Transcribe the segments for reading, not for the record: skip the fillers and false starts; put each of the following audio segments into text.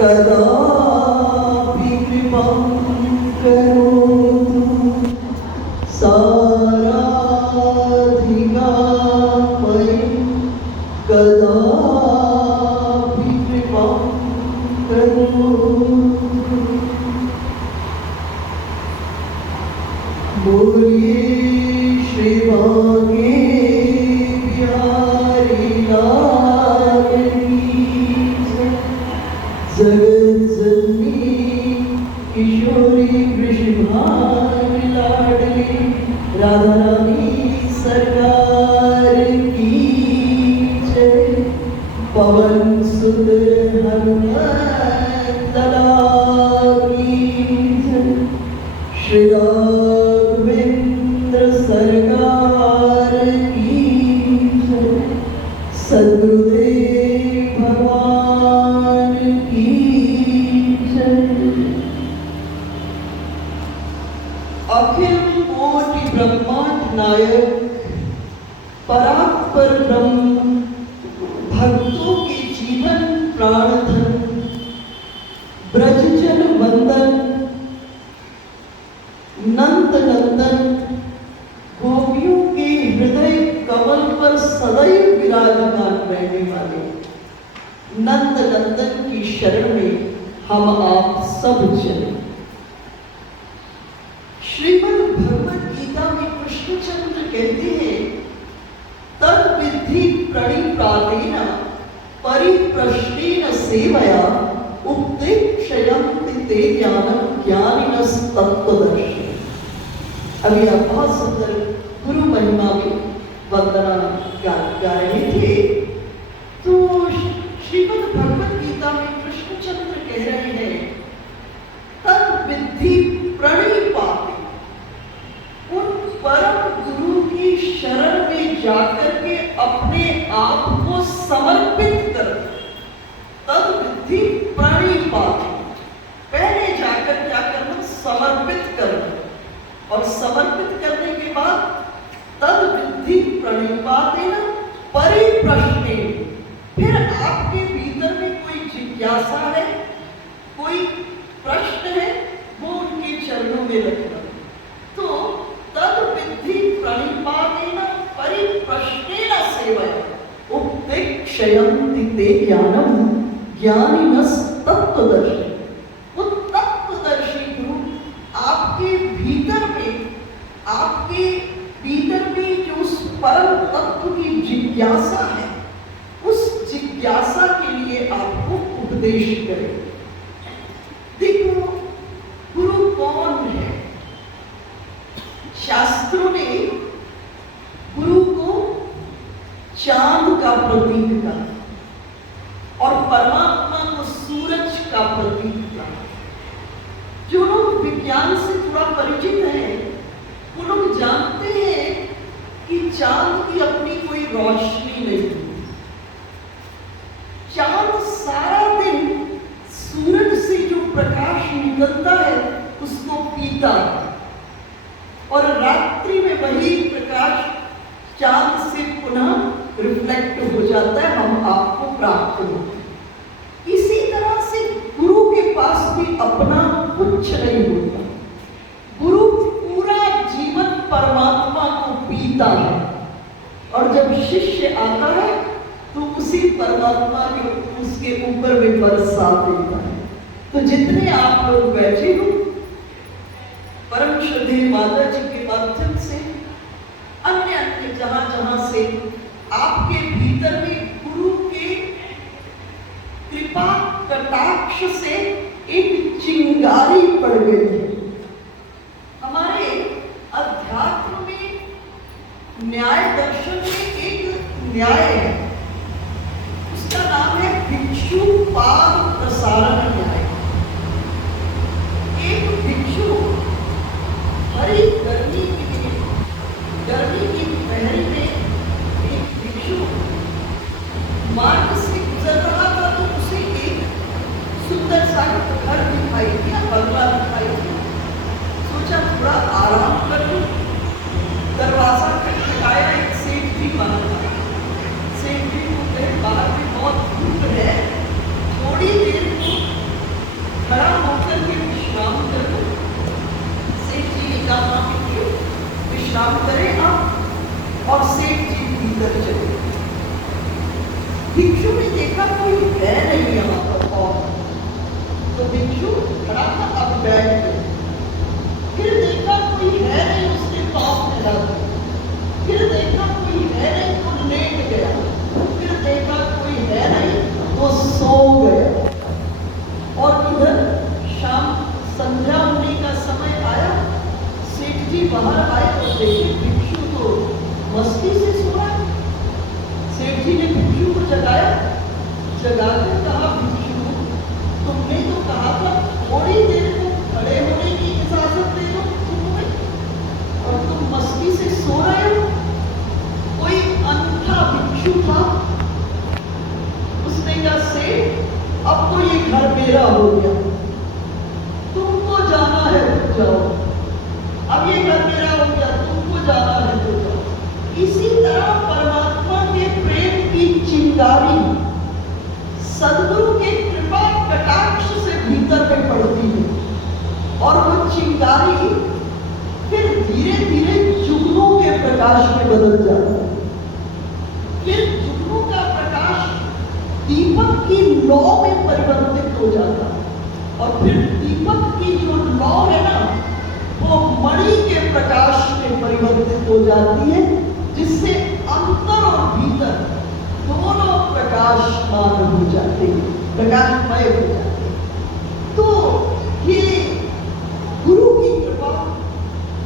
कदापि कृपां करोतु साराधिका मयि कदापि कृपां करोतु। बोलिए श्री बांके बिहारी लाल की जय। जगत जननी किशोरी वृषभानुि लाडली राधा रानी सरकार की जय। पवन सुत हनुमत लाल की जय। श्री राघवेंद्र सरकार की जय। सद्गुरुदेव भगवान की जय। अखिल कोटि ब्रह्मांड नायक परात्पर ब्रह्म भक्तों के जीवन प्राणधन ब्रजजन वंदन नंद नंदन गोपियों के हृदय कमल पर सदैव विराजमान रहने वाले नंद नंदन की शरण में हम आप सब चले। श्रीमद् भगवद गीता में कृष्णचंद्र कहते हैं तद विद्धि प्रणिपातेन परिप्रश्नेन सेवया उपदेक्षयन्ति ते ज्ञानं ज्ञानिनस्तत्त्वदर्शी। अभी आप बहुत सुंदर गुरु महिमा में वंदना गा रहे थे। तो श्रीमद् भगवद गीता में कृष्णचंद्र कह रहे हैं तद विद्धि प्रणिपाते, उन परम गुरु की शरण में जाकर के अपने आप को समर्पित कर। तद विद्धि प्रणिपाते, पहले जाकर क्या करना? समर्पित करना। और समर्पित करने के बाद तद विद्धि प्रणिपातेन परिप्रश्नेन, फिर आपके भीतर में कोई जिज्ञासा है, कोई प्रश्न है, वो उनके चरणों में रखना। तो तद विद्धि प्रणिपातेन परिप्रश्नेन सेवया उपदेक्षयन्ति ते ज्ञानं ज्ञानिनस्तत्त्वदर्शी। वो तत्वदर्शी गुरु आपके भीतर में जो उस परम तत्व की जिज्ञासा है, उस जिज्ञासा के लिए आपको उपदेश करें। देखो गुरु कौन है? शास्त्रों ने गुरु को चांद का प्रतीक कहा और परमात्मा को सूरज का प्रतीक कहा। जो लोग विज्ञान से थोड़ा परिचित हैं वो लोग जानते हैं कि चांद की अपनी कोई रोशनी नहीं है। चांद सारा दिन सूरज से जो प्रकाश निकलता है उसको पीता है और रात्रि में वही प्रकाश चांद से पुनः रिफ्लेक्ट हो जाता है, हम आपको प्राप्त होते हैं। इसी तरह से गुरु के पास भी अपना कुछ नहीं होता। गुरु पूरा जीवन परमात्मा को पीता है और जब शिष्य आता है तो उसी परमात्मा के उसके ऊपर में बरसा देता है। तो जितने आप लोग बैठे हो, परम श्रद्धेय माता जी के माध्यम से अन्य जहां जहां से आपके भीतर में गुरु के कृपा कटाक्ष से एक चिंगारी पड़ गई है। हमारे अध्यात्म में न्याय दर्शन में एक न्याय है, उसका नाम है भिक्षु पाद प्रसारण न्याय। एक भिक्षु हरी गर्मी की पहरी में एक भिक्षु मार्ग से गुजर रहा था तो उसे एक सुंदर सा घर दिखाई दिया, बंगला दिखाई दिया। सोचा थोड़ा आराम कर लूं। दरवाजा खटखटाया, एक सेठ भी बना था। सेठ जी को कहे बाहर में बहुत धूप है, थोड़ी देर को और सेठ जी भीतर चले। भिक्षु ने देखा कोई है नहीं यहाँ पर और, तो भिक्षु खड़ा था, अब बैठ गए। फिर देखा कोई है नहीं, उसने पाँव फैला दिए। फिर देखा कोई है नहीं तो लेट गया। फिर देखा कोई है नहीं तो सो गया। और इधर शाम संध्या होने का समय आया, सेठ जी बाहर आए तो देखे भिक्षु तो मस्ती से सो रहा है। सेठ जी ने भिक्षु को जगाया, जगाकर कहा, भिक्षु तुमने तो कहा था थोड़ी देर को खड़े होने की इजाजत दे दो तुम्हें, और तुम मस्ती से सो रहे हो। कोई अंधा भिक्षु था, उसने कहा सेठ अब तो ये घर मेरा हो गया, तुमको जाना है तो जाओ, अब ये घर मेरा हो गया, तुमको जाना है तो जाओ। इसी तरह परमात्मा के प्रेम की चिंगारी सद्गुरु के कृपा कटाक्ष से भीतर में पड़ती है, और वो चिंगारी फिर धीरे धीरे जुगनू के प्रकाश में बदल जाता है। फिर जुगनू का प्रकाश दीपक की लौ में परिवर्तित हो जाता है, और फिर दीपक की जो लौ है ना, वो मणि के प्रकाश में परिवर्तित हो जाती है, जिससे अंतर और भीतर दोनों प्रकाशमान हो जाते हैं, प्रकाशमय हो जाते हैं। तो ये गुरु की कृपा,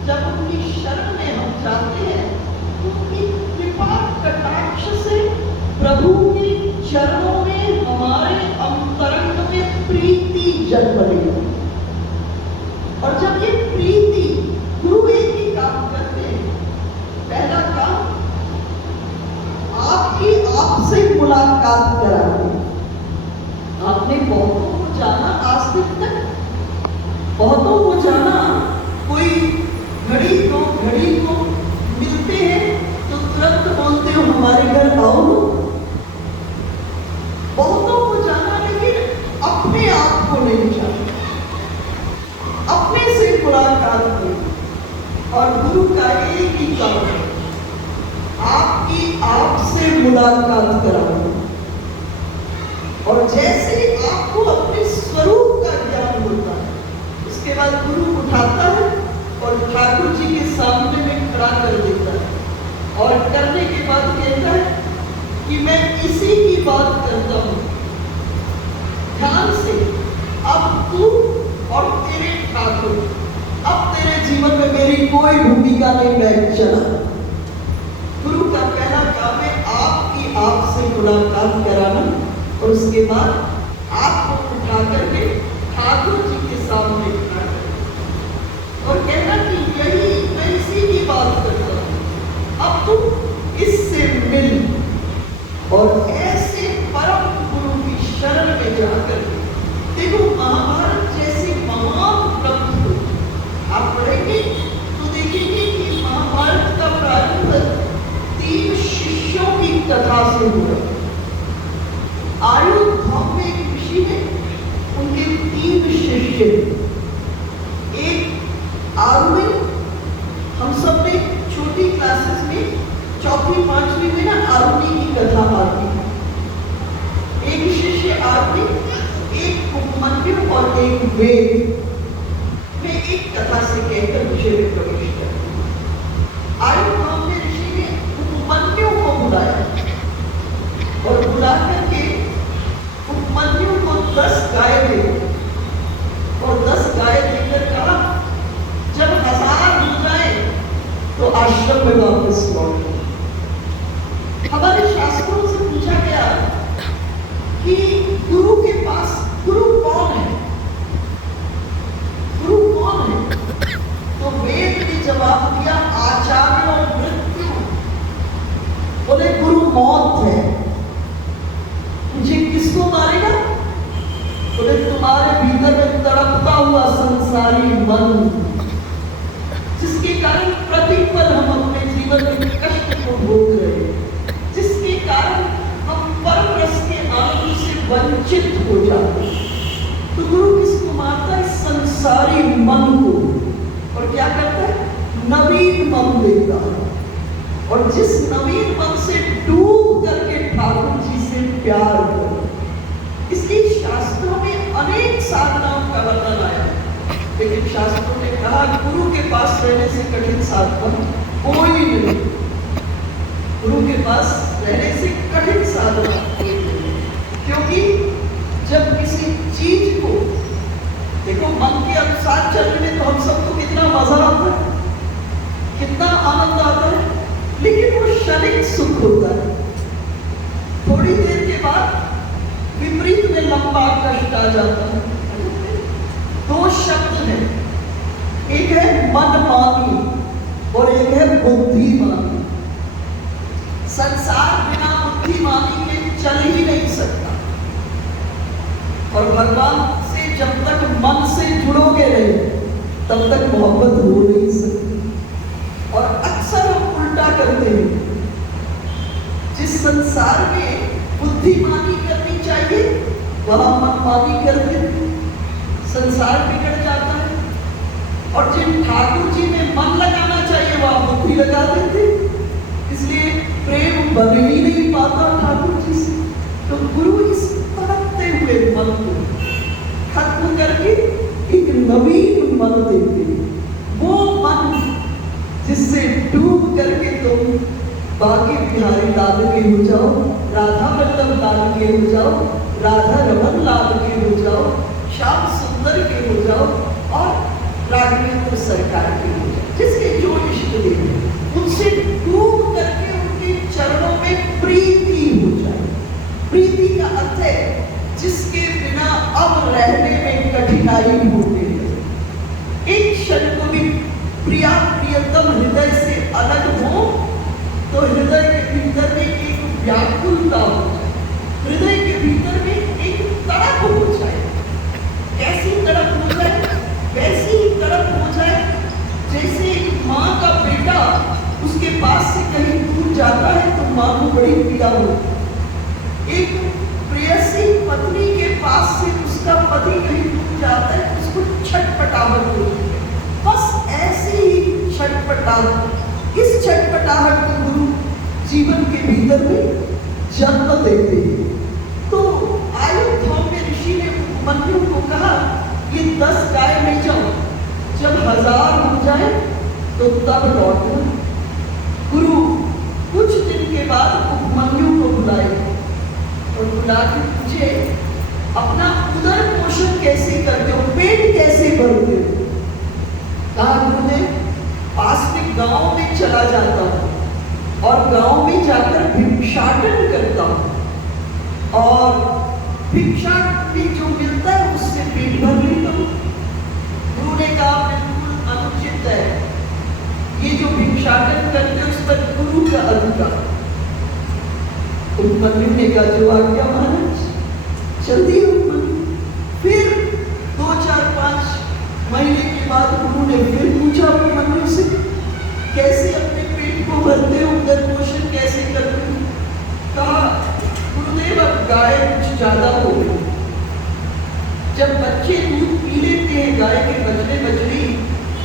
जब उनकी शरण में हम जाते हैं तो उनकी कृपा कटाक्ष से प्रभु के चरणों में हमारे अंतरंग में प्रीति जन्म लेगी। और जब ये प्रीति, गुरु एक ही काम करते हैं। पहला काम आपकी आपसे मुलाकात कराते। आपने बहुतों को जाना आज तक, बहुतों को जाना, कोई घड़ी को मिलते हैं तो तुरंत बोलते हो हमारे घर आओ। बहुतों को जाना, लेकिन अपने आप को नहीं जाना, अपने से मुलाकात नहीं। और गुरु का एक ही काम है, आपकी आपसे मुलाकात कराना। और जैसे आपको अपने स्वरूप का ज्ञान होता है, उसके बाद गुरु उठाता है और ठाकुर जी के सामने में खड़ा कर देता है, और करने के बाद कहता है कि मैं इसी की बात करता हूं, ध्यान से। अब तू और तेरे ठाकुर, अब तेरे जीवन में मेरी कोई भूमिका नहीं, मैं चला। गुरु का पहला काम है आपकी आपसे मुलाकात कराना, और उसके बाद आपको उठा करके ठाकुर जी के सामने खड़ा करना और कहना कि यही मैं इसी की बात करता हूं, अब तुम इससे मिल। और ऐसे परम गुरु की शरण में जाकर देखो, महाभारत जैसे महान ग्रंथ आप पढ़ेंगे तो देखेंगे कि महाभारत का प्रारंभ 3 शिष्यों की कथा से हुआ। आयुर्धाम में एक ऋषि है, उनके 3 शिष्य, एक आरुणि। हम सब ने छोटी क्लासेस में 4वीं 5वीं में ना आरुणि की कथा आती है। एक शिष्य आरुणि, एक उपमन्यु और एक वेद। मैं एक कथा से कहकर विषय में प्रवेश करती हूँ। आयुर्धाम में ऋषि ने उपमन्यु को बुलाया और बुला करके उपमन्यु को 10 गाय दे और 10 गाय देकर कहा जब 1000 हो जाए तो आश्रम में वापस लौटो। हमारे शास्त्रों से पूछा गया कि गुरु के पास, गुरु कौन है, गुरु कौन है? तो वेद ने जवाब दिया आचार्य और मृत्यु। बोले गुरु मौत है। मुझे किसको मारेगा? बोले तुम्हारे भीतर में तड़पता हुआ संसारी मन, जिसके कारण प्रतिपल हम अपने जीवन में कष्ट को भोग रहे हैं, जिसके कारण हम परम रस के आनंद से वंचित हो जाते हैं। तो गुरु किसको मारता है? संसारी मन को। और क्या करता है? नवीन मन देता है। और जिस नवीन मन से डूब करके ठाकुर जी से प्यार करो। इसलिए शास्त्रों में अनेक साधनाओं का वर्णन आया, लेकिन शास्त्रों ने कहा गुरु के पास रहने से कठिन साधना कोई नहीं। गुरु के पास रहने से कठिन साधना कोई नहीं, क्योंकि जब किसी चीज को देखो मन के अनुसार चलने में तो हम सबको कितना मजा आता है, कितना आनंद आता है, लेकिन वो क्षणिक सुख होता है। थोड़ी देर के बाद विपरीत में लंबा कष्ट आ जाता है। दो शब्द हैं, एक है मनमानी और एक है बुद्धिमानी। संसार बिना बुद्धिमानी के चल ही नहीं सकता, और भगवान से जब तक मन से जुड़ोगे नहीं तब तक मोहब्बत हो नहीं सकती। और अक्सर हम उल्टा करते हैं, जिस संसार में बुद्धिमानी करनी चाहिए वहां मनमानी कर देते, संसार बिगड़ जाता है। और जिन ठाकुर जी में मन लगाना चाहिए वहां बुद्धि लगा देते, इसलिए प्रेम बन ही नहीं पाता ठाकुर जी से। तो गुरु इस तड़पते हुए मन को खत्म करके एक नवीन मन देते, वो मन जिससे डूब करके तुम बाकी बिहारी लाल के हो जाओ, राधा वल्लभ लाल के हो जाओ, राधा रमन लाल के हो जाओ, श्याम सुंदर के हो जाओ और राघवेंद्र सरकार के हो जाओ, जिसके जो इष्ट देव उनसे डूब करके उनके चरणों में प्रीति हो जाए। प्रीति का अर्थ है जिसके बिना अब रहने में कठिनाई हो गई, एक क्षण को भी प्रिया प्रियतम हृदय से अलग हो तो हृदय के भीतर में एक व्याकुलता हो जाए, हृदय के भीतर में एक तड़प हो जाए। कैसी तड़प हो जाए? वैसी तड़प हो जाए जैसे एक माँ का बेटा उसके पास से कहीं दूर जाता है तो माँ को बड़ी पीड़ा होती। एक प्रेयसी पत्नी के पास से उसका पति कहीं दूर जाता है उसको छटपटाहट होती है। बस ऐसी ही छटपटाहट, इस छटपटाहट को गुरु जीवन के भीतर में जन्म देते हैं। तो आयुर्धौम्य ऋषि ने उपमन्यु को कहा ये 10 गाय ले जाओ, जब 1000 हो जाए तो तब लौटना। गुरु कुछ दिन के बाद उपमन्यु को बुलाए और बुला के पूछे अपना उदर पोषण कैसे करते हो, पेट कैसे भरते हो? कहा गुरु ने पास में गांव में चला जाता हूं और गांव में जाकर भिक्षाटन करता हूं और भिक्षा में जो मिलता है उससे पेट भर लेता हूं। गुरु ने कहा बिल्कुल अनुचित है, ये जो भिक्षाटन करते हो इस पर गुरु का अधिकार। उपमन्यु ने कहा जो आज्ञा महाराज, जल्दी उपमन्यु। फिर 2-4-5 महीने के बाद गुरु ने फिर पूछा उपमन्यु से कैसे अपने पेट को भरते हो, उदर पोषण कैसे करते हो? कहा गुरुदेव अब गाय कुछ ज्यादा हो गई, जब बच्चे दूध पी लेते हैं गाय के बछड़े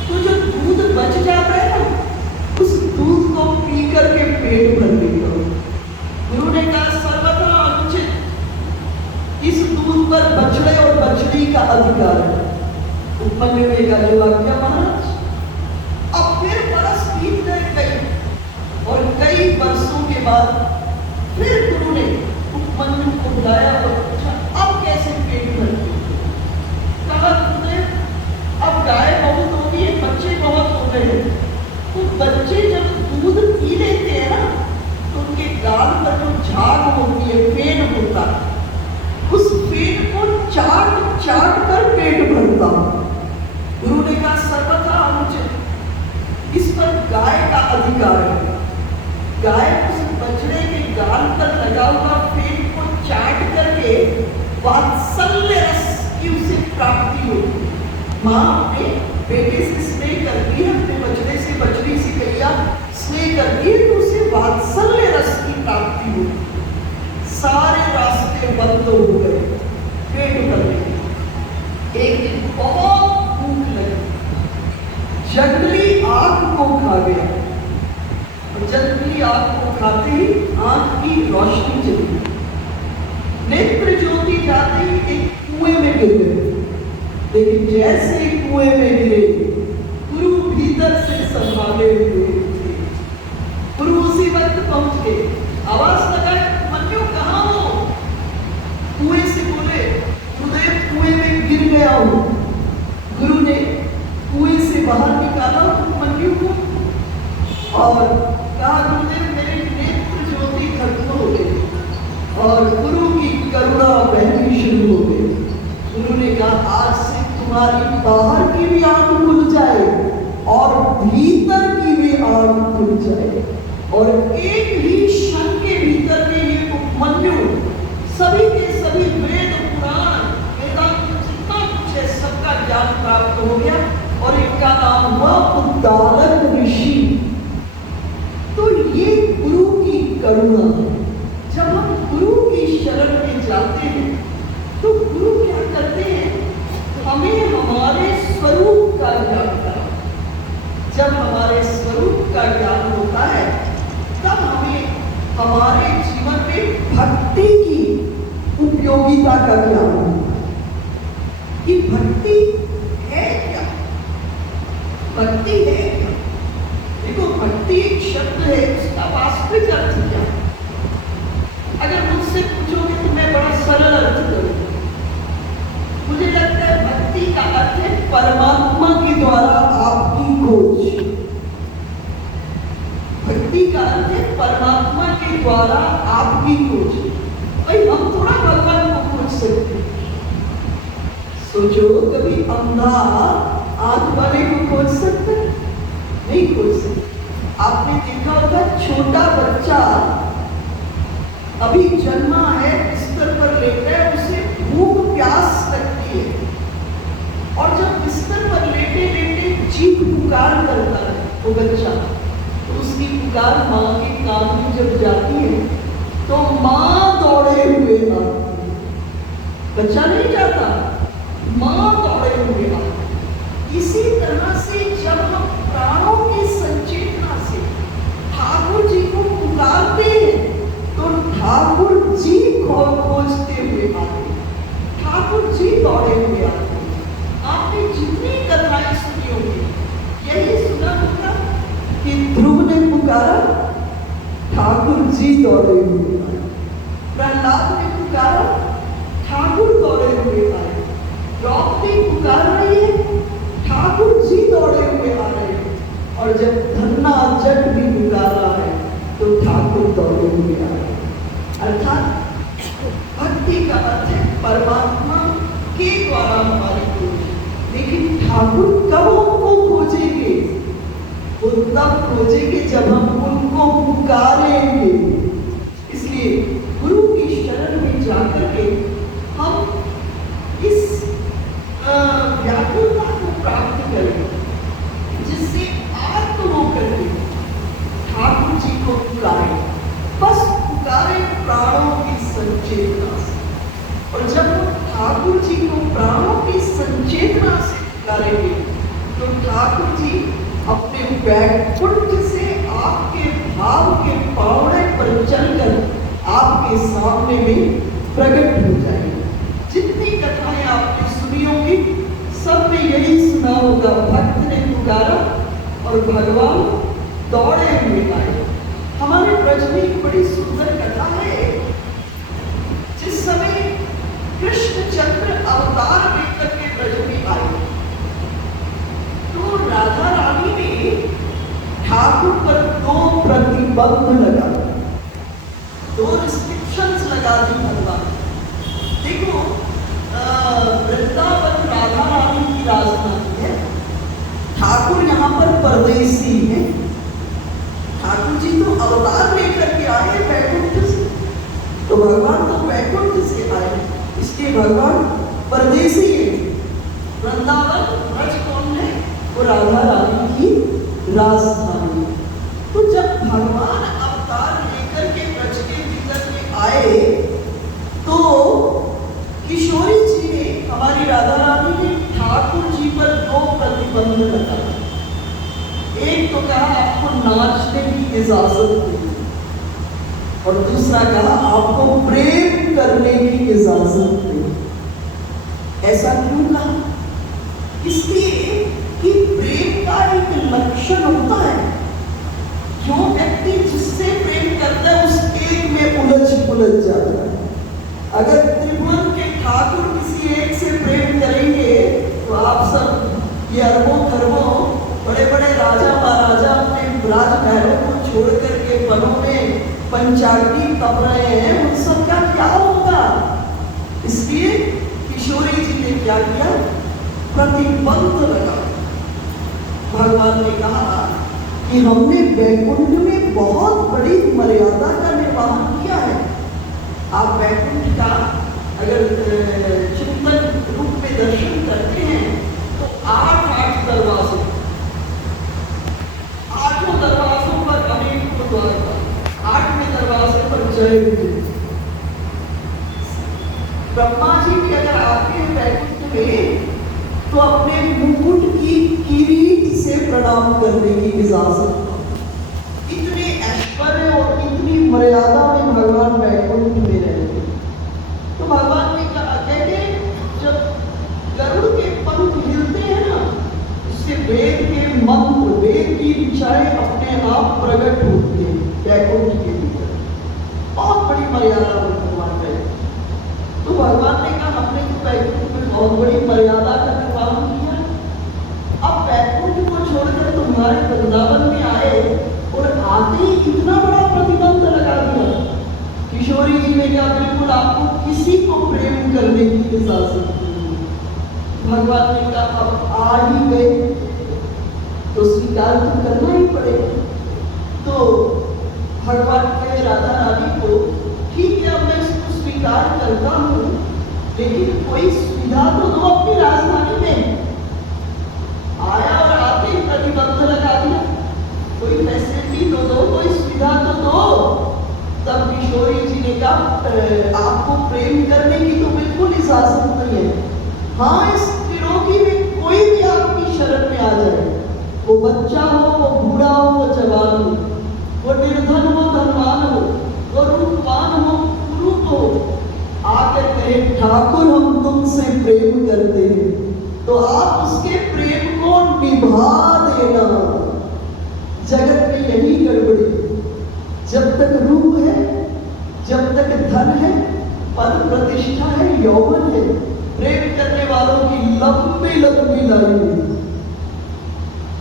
तो जो दूध बच जाता है ना उस दूध को पी करके पेट भर लेता हूं। गुरु ने कहा सर्वथा अनुचित, इस दूध पर बछड़े और बछड़ी का अधिकार है। उपमन्यु ने कहा जो आज्ञा महाराज। अब फिर बरस बीत गए कई और कई वर्षों के बाद फिर गुरु ने उपमन्यु को बुलाया और पूछा अब कैसे पेट भरते? कहा गुरुदेव अब गाय बहुत होगी है, बच्चे बहुत हो गए, तो बच्चे जब दूध पी लेते हैं ना तो उनके गाल पर जो झाग होती है, पेन होता है, उस पेन को चाट चाट कर पेट भरता हूं। गुरु ने कहा सर्वथा अनुचित, इस पर गाय का अधिकार है। गाय उस बछड़े के गाल पर लगा हुआ पेन को चाट करके वात्सल्य रस की उसे प्राप्ति होती है। माँ अपने बेटे से स्नेह करती है, अपने बछड़े से बछड़ी से गैया स्नेह करती है तो उसे वात्सल्य रस की प्राप्ति होती है। सारे रास्ते बंद हो गए पेट भरने। एक दिन बहुत भूख लगी, जंगली आग को खा गया और जंगली आग को खाते ही आंख की रोशनी चली, नेत्र ज्योति जाते ही एक कुएं में गिर गए। लेकिन जैसे ही कुएं में गिरे, गुरु भीतर से संभाले हुए थे। गुरु उसी वक्त पहुंच गए, आवाज लगाए, मन्यो कहाँ हो? कुएं से बोले, गुरुदेव कुएं में गिर गया हूं। गुरु ने कुएं से बाहर निकाला मन्यु को और कहा, गुरुदेव मेरे नेत्र ज्योति खत्म हो गई और गुरु की करुणा बहनी शुरू हो गई। गुरु ने कहा, आज से तुम्हारी बाहर की भी आंख खुल जाए और भीतर की भी आंख खुल जाए। और एक ही क्षण के भीतर में ये उपमन्यु सभी के सभी वेद पुराण वेदांत जितना कुछ है सबका ज्ञान प्राप्त हो गया और इनका नाम हुआ उद्दालक ऋषि। तो ये गुरु की करुणा है। जब हम गुरु की शरण में जाते हैं तो गुरु क्या करते हैं, हमें हमारे स्वरूप का ज्ञान कराते हैं। जब हमारे स्वरूप का ज्ञान होता है तब हमें हमारे जीवन में भक्ति की उपयोगिता का ज्ञान होता है कि भक्ति है क्या, भक्ति है क्या। देखो, भक्ति एक शब्द है, उसका वास्तविक अर्थ क्या है? अगर मुझसे पूछोगे तो मैं बड़ा सरल अर्थ करूंगा। मुझे लगता है भक्ति का अर्थ है परमात्मा के द्वारा आपकी खोज। भक्ति का अर्थ है परमात्मा के द्वारा आपकी खोज। भाई हम थोड़ा भगवान को खोज सकते हैं। सोचो, कभी अंधा आंख वाले को खोज सकते हैं? नहीं खोज सकते। आपने देखा होगा, छोटा बच्चा अभी जन्मा है, बिस्तर पर लेटा है, उसे भूख प्यास लगती है और जब बिस्तर पर लेटे लेटे चीख पुकार करता है वो बच्चा, तो उसकी पुकार माँ के कान में जब जाती है तो माँ दौड़े हुए आती है। बच्चा नहीं जाता, माँ दौड़े हुए आती। इसी तरह से जब हम प्राणों की संचेतना से ठाकुर जी को पुकारते हैं तो ठाकुर जी खोजते हुए आते हैं, ठाकुर जी दौड़े हुए आते हैं। आपने जितनी कथाएं सुनी होगी यही सुना होगा कि ध्रुव ने पुकारा, ठाकुर जी दौड़े हुए आए। प्रहलाद ने पुकारा, ठाकुर दौड़े हुए आए। द्रौपदी पुकार रही है, ठाकुर जी दौड़े हुए आ रहे हैं। और जब धन्ना जट भी पुकार रहा है तो ठाकुर दौड़े हुए आ रहे हैं। अर्थात भक्ति का अर्थ है परमात्मा के द्वारा हमारी खोज। लेकिन ठाकुर कब हमको खोजेंगे? वो तब खोजेंगे जब हम उनको पुकारेंगे। इसलिए गुरु की शरण में जाकर के हम इस व्याकुलता को प्राप्त करें, जिससे आत्म होकर के ठाकुर जी को पुकारें। बस पुकारें प्राणों की संचेतना से। और जब हम ठाकुर जी को प्राणों की संचेतना से पुकारेंगे तो ठाकुर जी अपने बैकुंठ से आपके भाव के पावड़े पर चलकर आपके सामने में प्रकट हो जाएंगे। जितनी कथाएं आपने सुनी होगी सब में यही सुना होगा, भक्त ने पुकारा और भगवान दौड़े हुए आए। हमारे ब्रज में एक बड़ी सुंदर कथा है। जिस समय कृष्णचंद्र अवतार लेकर के ब्रज में आए तो राधा रानी ने ठाकुर पर 2 प्रतिबंध लगा, 2 रिस्ट्रिक्शंस लगा दी भगवान। देखो, वृंदावन राधा रानी की राजधानी है, ठाकुर यहाँ पर परदेसी है। ठाकुर जी तो अवतार लेकर के आए वैकुंठ से, तो भगवान तो वैकुंठ से आए, इसलिए भगवान परदेसी है। वृंदावन ब्रज कौन है? वो राधा रानी की राजधानी। तो जब भगवान अवतार लेकर के ब्रज के भीतर में आए तो किशोरी जी ने, हमारी राधा रानी ने ठाकुर जी पर 2 प्रतिबंध लगाए। एक तो कहा आपको नाचने की इजाजत नहीं, और दूसरा कहा आपको प्रेम करने की इजाजत दे। ऐसा क्यों कहा? इसलिए कि प्रेम का एक लक्षण होता है, जो व्यक्ति जिससे प्रेम करता है उस एक में उलझ जाता है। अगर त्रिभुवन के ठाकुर किसी एक से प्रेम करेंगे तो आप सब ये अरबों खरबों बड़े बड़े राजा महाराजा अपने राजमहलों को छोड़ करके वनों में पंचाग्नि तप रहे हैं, उन सब का क्या होगा? इसलिए किशोरी जी ने क्या किया? प्रतिबंध लगा। भगवान ने कहा कि हमने वैकुंठ में बहुत बड़ी मर्यादा का निर्वाहन किया है। आप वैकुंठ का अगर चिंतन रूप में दर्शन करते हैं तो 8 दरवाजे, 8 दरवाजों पर अनेक द्वार, 8वें दरवाजे पर जय विजय। ब्रह्मा जी भी अगर आते हैं वैकुंठ में तो अपने मुकुट की किरीट से प्रणाम करने की इजाजत। इतने ऐश्वर्य और इतनी मर्यादा में भगवान वैकुंठ में रहते। तो भगवान ने कहा, कहते जब गरुड़ के पंख हिलते हैं ना, उससे वेद के मंत्र, वेद की ऋचाएं अपने आप प्रकट होती है वैकुंठ के भीतर। बहुत बड़ी मर्यादा में भगवान है। तो भगवान ने कहा हमने तो वैकुंठ में बहुत बड़ी मर्यादा का निर्वाहन किया, अब वैकुंठ को छोड़कर तुम्हारे वृंदावन में आए और आते ही इतना बड़ा प्रतिबंध लगा दिया। किशोरी जी ने कहा बिल्कुल आपको किसी को प्रेम करने की इजाजत नहीं। भगवान ने कहा अब आ ही गए तो स्वीकार तो करना ही पड़ेगा। तो भगवान कहे राधा रानी को, ठीक है अब मैं इसको स्वीकार करता हूँ, लेकिन कोई सुविधा तो दो अपनी राजधानी में। आया और आते ही प्रतिबंध लगा दिया, कोई फैसिलिटी तो दो, कोई सुविधा तो दो। तब किशोरी जी ने कहा आपको प्रेम करने की तो बिल्कुल इजाजत नहीं है। हाँ, इस त्रिलोकी में कोई भी आपकी शरण में आ जाए, वो बच्चा हो, वो बूढ़ा हो, वो जवान हो, वो निर्धन हो, धनवान हो, वो रूपवान हो, कुरूप हो, आकर कहे ठाकुर हम तुमसे प्रेम करते हैं, तो आप उसके प्रेम को निभा देना। जगत में यही गड़बड़ी, जब तक रूप है, जब तक धन है, पद प्रतिष्ठा है, यौवन है, प्रेम करने वालों की लंबी लंबी लाइन है।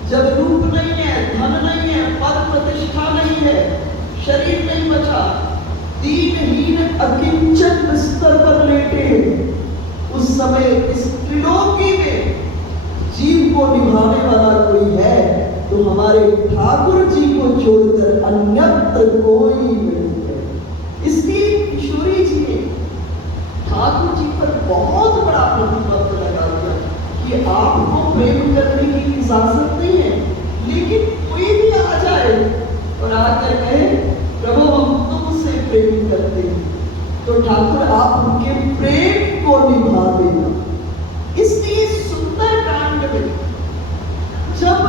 जब रूप नहीं है, धन नहीं है, पद प्रतिष्ठा नहीं है, शरीर नहीं बचा, दीनहीन अकिंचन बिस्तर पर लेटे हैं, उस समय इस त्रिलोकी में जीव को निभाने वाला कोई है तो हमारे ठाकुर जी को छोड़कर अन्यत्र कोई नहीं है। इसलिए किशोरी जी ने ठाकुर जी पर बहुत बड़ा प्रतिबंध लगा दिया कि आपको प्रेम करने की इजाजत नहीं है, लेकिन कोई भी आ जाए और आकर कहे प्रभु हम तुमसे प्रेम करते हैं, तो ठाकुर आप उनके प्रेम को निभा देना। इसलिए सुंदर कांड में जब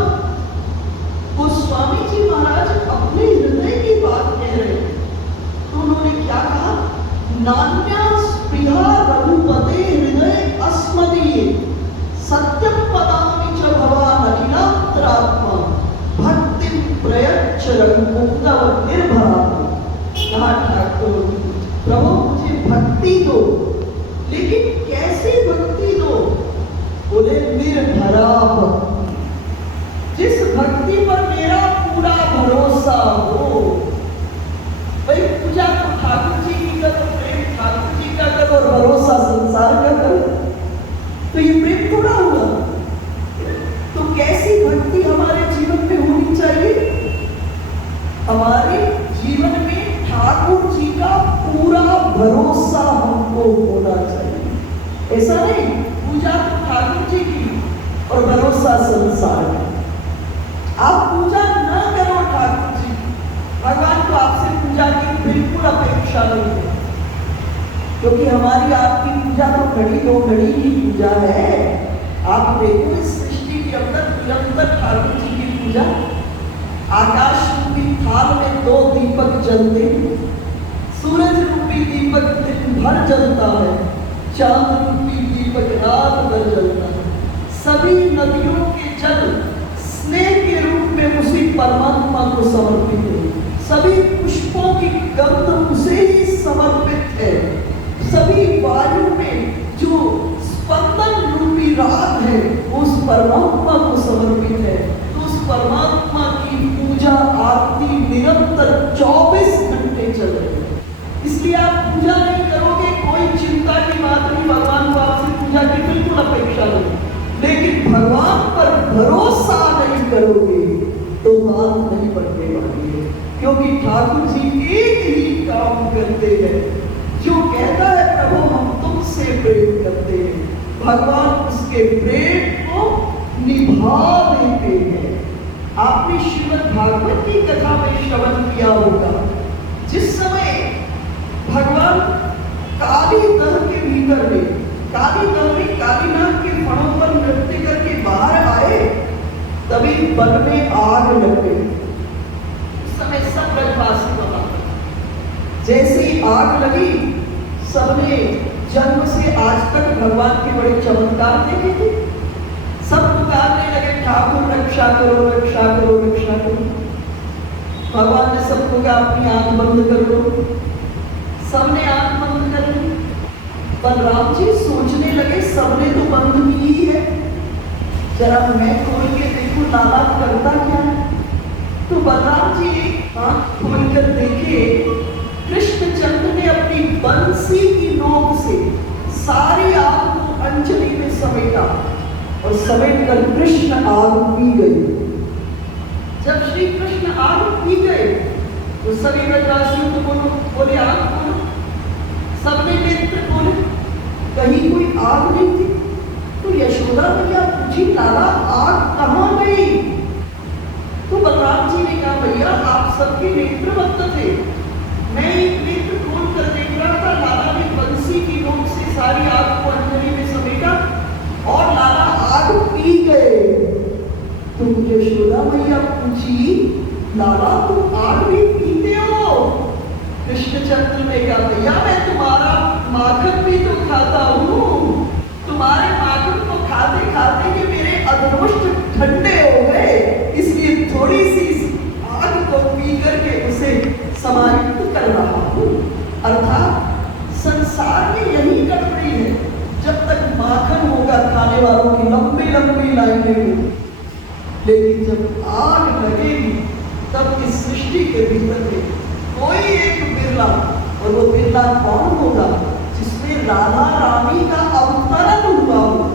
गोस्वामी जी महाराज अपने हृदय की बात कह रहे हैं तो उन्होंने क्या कहा? नान्या स्पृहा रघुपते हृदय अस्मदीये सत्यम पदामि च भवान् अखिलांतरात्मा भक्ति प्रयच्छ रघुपुंगव निर्भरात्मा। कहा ठाकुर प्रभु मुझे भक्ति दो, लेकिन कैसी भक्ति दो? बोले निर्भरा भक्ति, जिस भक्ति पर मेरा पूरा भरोसा हो। भाई पूजा तो ठाकुर जी की करो, प्रेम ठाकुर जी का करो और भरोसा संसार का करो, तो ये प्रेम थोड़ा हुआ। तो कैसी भक्ति हमारे जीवन में होनी चाहिए? हमारे जीवन में ठाकुर जी का पूरा भरोसा हमको होना चाहिए। ऐसा नहीं पूजा तो ठाकुर जी की और भरोसा संसार का। आप पूजा न करो ठाकुर जी, भगवान को आपसे पूजा की बिल्कुल अपेक्षा नहीं है, क्योंकि हमारी आपकी पूजा तो घड़ी दो घड़ी की पूजा है। आप देखो इस सृष्टि के अंदर निरंतर ठाकुर जी की पूजा, आकाश रूपी थाल में 2 दीपक जलते हैं, सूरज रूपी दीपक दिन भर जलता है, चांद रूपी दीपक रात भर जलता है। सभी नदियों के जल स्नेह के रूप में उसी परमात्मा को समर्पित है। सभी पुष्पों की गंध उसे ही समर्पित है। सभी वायु में जो स्पंदन रूपी राग है उस परमात्मा को समर्पित है। तो उस परमात्मा की पूजा आरती निरंतर 24 घंटे चल रही है। इसलिए आप पूजा नहीं करोगे, कोई चिंता की बात नहीं, भगवान को आपसे पूजा की बिल्कुल अपेक्षा नहीं। लेकिन भगवान पर भरोसा नहीं करोगे तो बात नहीं बढ़ने वाली है। क्योंकि ठाकुर जी एक ही काम करते हैं, जो कहता है प्रभु हम तुमसे प्रेम करते हैं, भगवान उसके प्रेम को निभा देते हैं। आपने श्रीमद् भागवत की कथा में श्रवण किया होगा, जिस समय भगवान काली दह के भीतर में, काली दह में कालीनाग के फणों पर नृत्य करके बाहर आए, तभी वन में आग लग गई। उस समय सब ब्रजवासी वहां, जैसे ही आग लगी सबने जन्म से आज तक भगवान के बड़े चमत्कार देखे थे। सब पुकारने लगे ठाकुर रक्षा करो रक्षा करो रक्षा करो। भगवान ने सबको कहा अपनी आंख बंद कर लो। सबने आंख बंद कर ली। बलराम जी सोचने लगे सबने तो बंद की ही है, जरा मैं खोल के देखूं लाला करता क्या है। तो बलराम जी आंख खोलकर देखे, कृष्णचंद्र ने अपनी बंसी की नोक से सारी आग को अंजलि में समेटा और समेट कर कृष्ण आग पी गए। जब श्री कृष्ण आग पी गए तो सभी ब्रजवासियों को बोले आग खोलो। सबने नेत्र खोले, कहीं कोई आग नहीं थी। तो यशोदा भैया पूछी लाला आग कहाँ गई? तो बलराम जी ने कहा भैया आप सबके नेत्र बंद थे, मैं एक नेत्र खोल कर देख रहा था, लाला ने बंसी की नोक से सारी आग को अंजलि में समेटा और लाला आग पी गए। तो यशोदा भैया पूछी लाला तुम आग भी पीते हो? कृष्णचंद्र ने कहा भैया मैं तुम्हारा माखन भी तो खाता हूँ, तुम्हारे माखन को खाते खाते के मेरे अधरोष्ट ठंडे हो गए, इसलिए थोड़ी सी आग को पी करके उसे समायुक्त कर रहा हूँ। अर्थात संसार में यही गड़बड़ी है, जब तक माखन होगा खाने वालों की लंबी लंबी लाइनें होंगी, लेकिन जब आग लगेगी तब इस सृष्टि के भीतर में कोई एक बिरला, और वो बिरला कौन होगा? जिसमें राधा रानी का अवतरण हुआ होगा,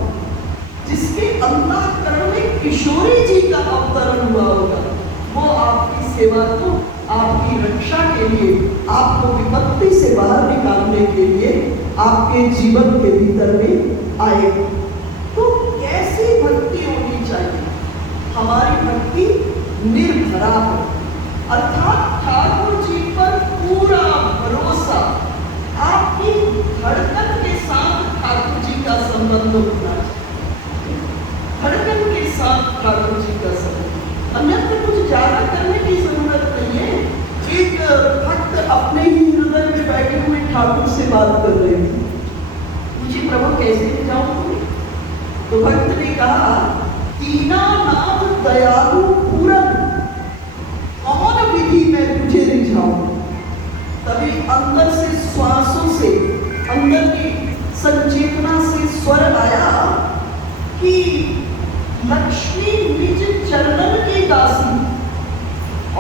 जिसके अंतःकरण में किशोरी जी का अवतरण हुआ होगा, वो आपकी सेवा को, आपकी रक्षा के लिए, आपको विपत्ति से बाहर निकालने के लिए आपके जीवन के भीतर में आएगा। तो कैसी भक्ति होनी चाहिए? हमारी भक्ति निर्भरा है, अर्थात ठाकुर जी पर पूरा भरोसा। आपकी धड़कन के साथ ठाकुर जी का संबंध होना चाहिए, धड़कन के साथ ठाकुर जी का संबंध। अन्यथा कुछ ज्यादा करने की जरूरत नहीं है। एक भक्त अपने ही हृदय में बैठे हुए ठाकुर से बात कर रहे थे, मुझे प्रभु कैसे ले जाऊं? तो भक्त ने कहा तीना नाम दयालु पूरन, कौन विधि में तुझे रिझाऊं? तभी अंदर से श्वासों से, अंदर की संचेतना से स्वर आया कि लक्ष्मी निज चरणन की दासी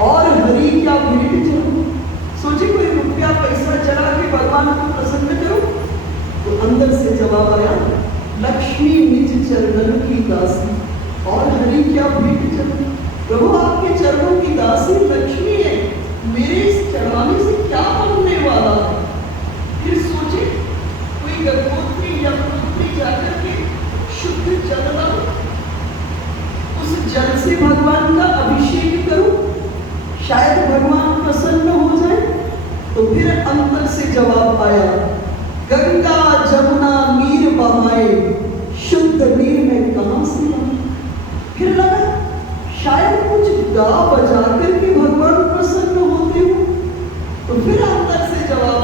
और हरि क्या भेंट चलूं। सोचे कोई रुपया पैसा चला के भगवान को प्रसन्न करो? तो अंदर से जवाब आया लक्ष्मी निज चरणन की दासी और हरि क्या भेंट चलूं। प्रभु आपके चरणों की दासी लक्ष्मी है, मेरे इस चढ़ाने से क्या बनने वाला है? फिर सोचे कोई गर्भवती या पुत्री जाकर के शुद्ध जल लाओ, उस जल से भगवान का अभिषेक करो, शायद भगवान प्रसन्न हो जाए। तो फिर अंतर से जवाब आया गंगा जमुना नीर बहाए, शुद्ध नीर में कहां से लाऊं? फिर लगा शायद कुछ गा बजा करके भगवान प्रसन्न होते हो। तो फिर अंतर से जवाब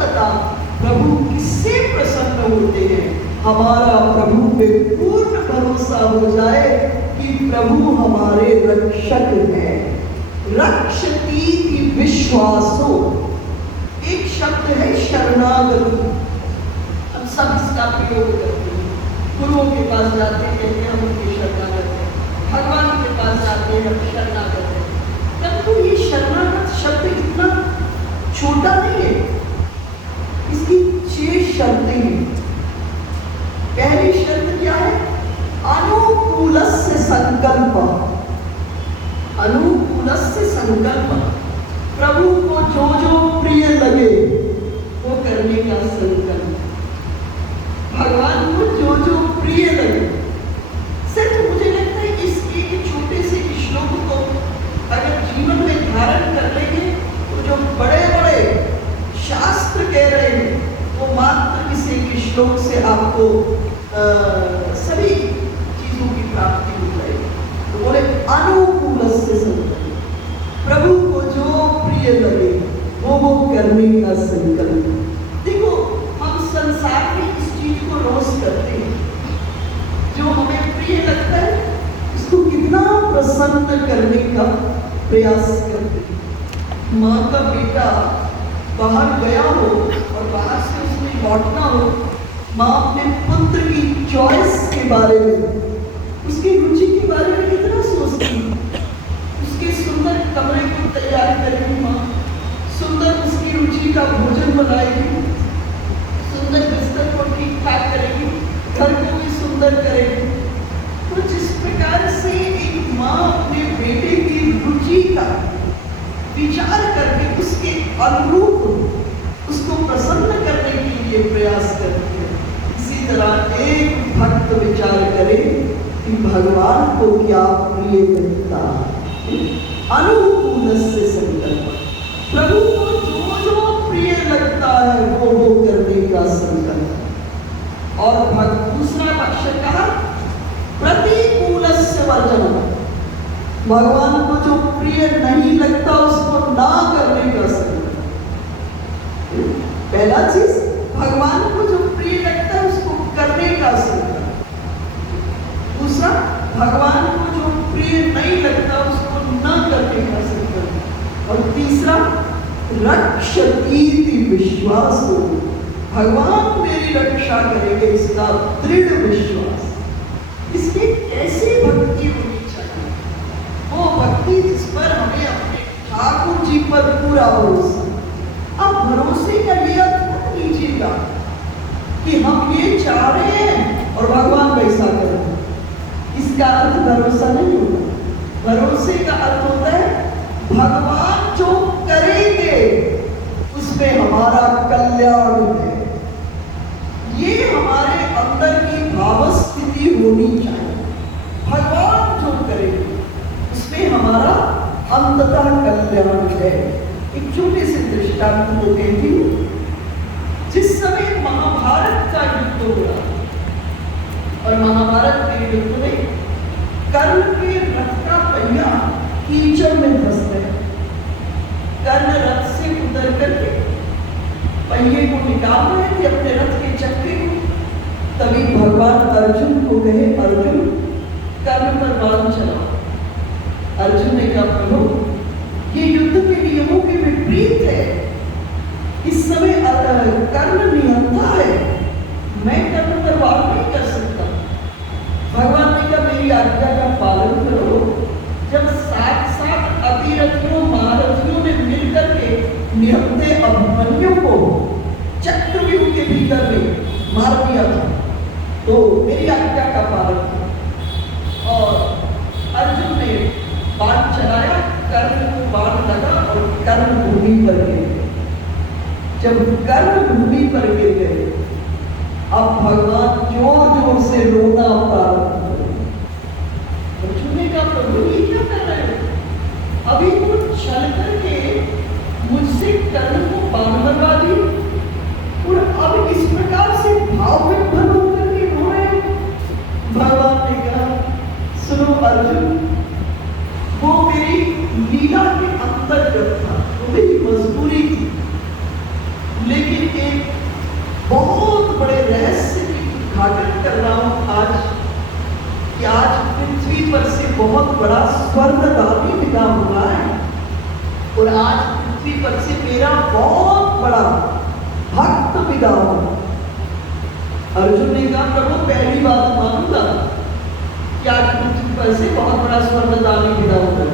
अंततः प्रभु किससे प्रसन्न होते हैं? हमारा प्रभु पे पूर्ण भरोसा हो जाए कि प्रभु हमारे रक्षक हैं। रक्षती विश्वासो, एक शब्द है शरणागति। हम सब इसका प्रयोग करते हैं। गुरुओं के पास जाते हैं, कहते हैं हम उनके शरणागत हैं। भगवान के पास जाते हैं, हम शरणागत हैं। परंतु ये शरणागत शब्द इतना छोटा नहीं है, इसकी 6 शर्तें हैं। पहली शर्त क्या है? अनुकूलस्य संकल्प। अनुकूलस्य संकल्प, प्रभु को जो जो प्रिय लगे वो करने का संकल्प। भगवान को जो जो प्रिय लगे। सिर्फ मुझे लगता है इस एक छोटे से श्लोक को अगर जीवन में धारण कर लेंगे तो जो बड़े बड़े शास्त्र कह रहे हैं वो मात्र इस एक श्लोक से आपको सभी चीजों की प्राप्ति हो जाएगी। तो बोले अनुकूलस्य संकल्प, प्रभु को जो प्रिय लगे वो करने का संकल्प। देखो हम संसार में इस चीज को रोज करते हैं, जो हमें प्रिय लगता है उसको कितना प्रसन्न करने का प्रयास करते हैं। माँ का बेटा बाहर गया हो और बाहर से उसने लौटना हो, माँ अपने पुत्र की चॉइस के बारे में, उसकी रुचि के बारे में कितना सोचती है। उसके सुंदर कमरे को तैयार करेगी माँ, सुंदर उसकी रुचि का भोजन बनाएगी, सुंदर बिस्तर को ठीक ठाक करेगी, घर को भी सुंदर करेगी। तो जिस प्रकार से एक माँ अपने बेटे की रुचि का विचार करके उसके अनुरूप उसको प्रसन्न करने के लिए प्रयास करती है, इसी तरह एक भक्त विचार करे कि भगवान को क्या प्रिय लगता है। अनुकूलस्य संकल्प, प्रभु को जो जो प्रिय लगता है वो करने का संकल्प। और दूसरा पक्ष कहा प्रतिकूलस्य वर्जनम, भगवान को जो प्रिय नहीं लगता उसको ना करने का संकल्प। पहला चीज भगवान को जो प्रिय लगता है उसको करने का संकल्प। दूसरा भगवान को जो प्रिय नहीं लगता उसको ना करने का संकल्प। और तीसरा रक्षतीति विश्वास, भगवान मेरी रक्षा करेंगे इसका दृढ़ विश्वास। इसकी कैसी भक्ति होनी चाहिए? वो भक्ति जिस पर हमें अपने ठाकुर जी पर पूरा भरोसा। अब भरोसे का ये अर्थ मत लीजिएगा कि हम ये चाह रहे हैं और भगवान वैसा करें, इसका अर्थ भरोसा नहीं होता। भरोसे का अर्थ होता है भगवान जो करेंगे उसमें हमारा कल्याण है। ये हमारे अंदर की भाव स्थिति होनी चाहिए। भगवान जो करेंगे उसमें हमारा अंततः कल्याण है। एक छोटे से दृष्टांत को कहती हूँ। जिस समय महाभारत का युद्ध हो रहा और महाभारत के युद्ध में कर्ण के रथ का पहिया कीचड़ में फंस गया। कर्ण रथ से उतर करके पहिए को निकाल रहे थे अपने रथ के चक्के को, तभी भगवान अर्जुन को कहे अर्जुन कर्ण पर बाण चलाओ। अर्जुन ने कहा प्रभु ये युद्ध के नियमों के विपरीत है, इस समय कर्ण निहत्था है, मैं कर्ण पर वार नहीं कर सकता। भगवान ने कहा मेरी आज्ञा का पालन करो। जब साथ अतिरथियों महारथियों ने मिलकर के निहत्थे अभिमन्यु को चक्रव्यूह के भीतर में मार दिया था, तो मेरी आज्ञा का पालन करो। और अर्जुन ने बाण चलाया, कर्ण को बाण लगा और कर्ण भूमि पर गिर गए। जब कर्ण भूमि पर गिर गए, अब भगवान जोर जोर से रोना प्रारंभ कर दिया। अर्जुन ने कहा प्रभु ये क्या कर रहे हो? अभी तो चल करके मुझसे कर्ण को बाण लगा दी और अब इस प्रकार से भाव विभ्र होकर के रो रहे हो। भगवान ने कहा सुनो अर्जुन, वो मेरी लीला के अंतर्गत था, वो मेरी मजबूरी थी, लेकिन बड़ा स्वर्गदानी पिता हुआ है और आज पृथ्वी पर से मेरा बहुत बड़ा भक्त पिता हुआ। अर्जुन ने कहा प्रभु पहली बात मानूंगा कि आज पृथ्वी पर से बहुत बड़ा स्वर्गदानी पिता होगा,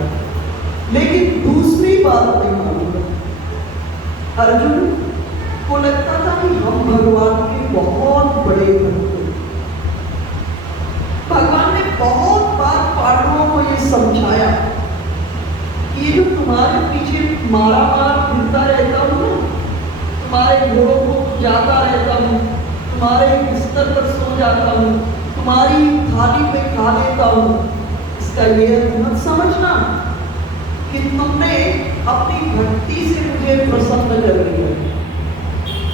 लेकिन दूसरी बात नहीं मानूंगा। अर्जुन को लगता था कि हम भगवान के बहुत बड़े भक्त हैं। भगवान ने बहुत बार पांडवों को ये समझाया कि ये जो तुम्हारे पीछे मारा फिरता रहता हूँ ना, तुम्हारे घोड़ों को जाता रहता हूँ, तुम्हारे बिस्तर पर सो जाता हूँ, तुम्हारी थाली पे खा लेता हूँ, इसका ये मत समझना कि तुमने अपनी भक्ति से मुझे प्रसन्न कर लिया।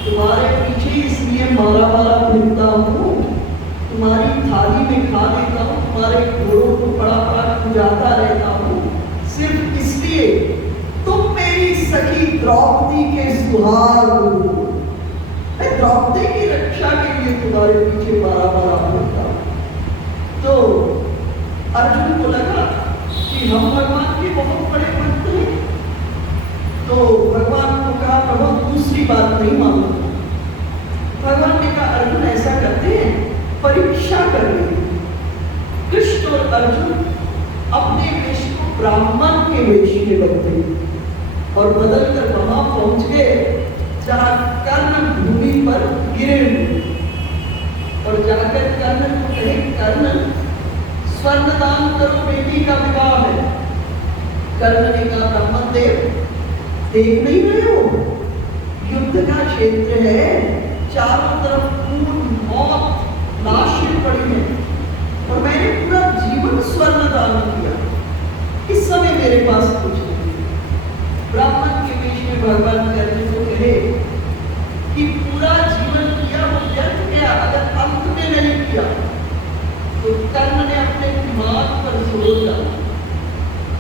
तुम्हारे पीछे इसलिए मारा फिरता हूँ, तुम्हारी थाली में खा लेता हूँ, तुम्हारे घोड़ों को पड़ा खुजाता रहता हूँ, सिर्फ इसलिए तुम मेरी सखी द्रौपदी के सुहाग हो। मैं द्रौपदी की रक्षा के लिए तुम्हारे पीछे मारा फिरता हूँ। तो अर्जुन को लगा कि हम भगवान के बहुत बड़े भक्त हैं। तो भगवान को कहा प्रभु दूसरी बात नहीं मानो। भगवान ने कहा अर्जुन ऐसा करते हैं, परीक्षा कर ले। कृष्ण और अर्जुन अपने वेश को ब्राह्मण के वेश में बदले और बदल कर वहां पहुंच गए जहां कर्ण भूमि पर गिरे और जाकर कर्ण को कहे कर्ण स्वर्ण दान करो, बेटी का विवाह है। कर्ण ने कहा ब्राह्मण देव देख नहीं रहे हो, युद्ध का क्षेत्र है, चारों तरफ खून मौत लाशें पड़ी हैं और मैंने पूरा जीवन स्वर्ण दान किया, इस समय मेरे पास कुछ नहीं। ब्राह्मण के वेश में भगवान कर्ण को कहे कि पूरा जीवन किया वो व्यर्थ गया, अगर अंत में नहीं किया। तो कर्ण ने अपने दिमाग पर जोर डाला।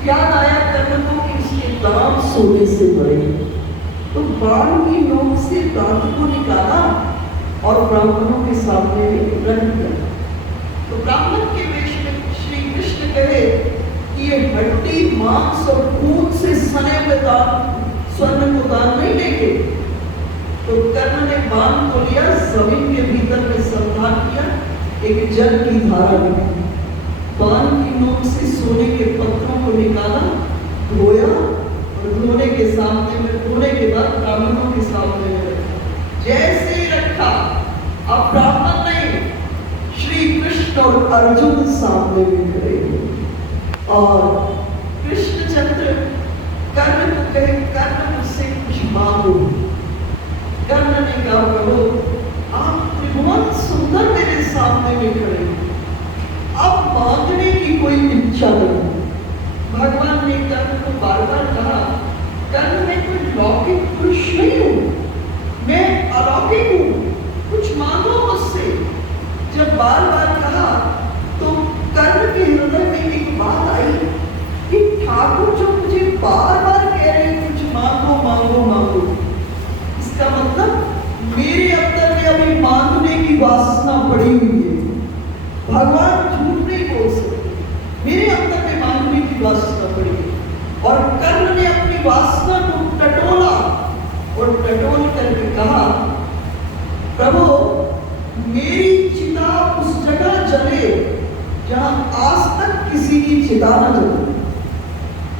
याद आया कर्ण को कि उसके दांत सोने से बड़े, तो बाण की नोक से दांत को निकाला और ब्राह्मणों के सामने रख दिया। तो ब्राह्मण के वेश में श्री कृष्ण कहे कि ये हड्डी मांस और खून से सने हुए स्वर्ण को दान नहीं देंगे। तो कर्ण ने बाण को लिया, जमीन के भीतर में संधान किया, एक जल की धारा निकली, बाण की नोक से सोने के पत्थरों को निकाला, धोया और धोने के सामने में, धोने के बाद ब्राह्मणों के सामने में रखा। जैसे ही रखा, अब ब्राह्मण नहीं, श्री कृष्ण और अर्जुन सामने में खड़े और कृष्णचंद्र कर्ण को कहे कर्ण मुझसे कुछ मांगो। कर्ण ने कहा प्रभु आप त्रिभुवन सुंदर मेरे सामने में खड़े, अब मांगने की कोई इच्छा नहीं। भगवान ने कर्ण को बार बार कहा कर्ण मैं कोई लौकिक पुरुष नहीं हूँ, मैं अलौकिक हूँ, कुछ मांगो मुझसे। जब बार बार कहा तो कर्ण के हृदय में एक बात आई कि ठाकुर जो मुझे बार बार कह रहे हैं कुछ मांगो मांगो मांगो, इसका मतलब मेरे अंदर में अभी मांगने की वासना पड़ी हुई है। भगवान झूठ नहीं बोल सकते, मेरे अंदर में मांगने की वासना पड़ी है। और कर्ण ने अपनी वासना को टटोला और टटोल करके कहा प्रभु मेरी चिता उस जगह जले जहां आज तक किसी की चिता न जले।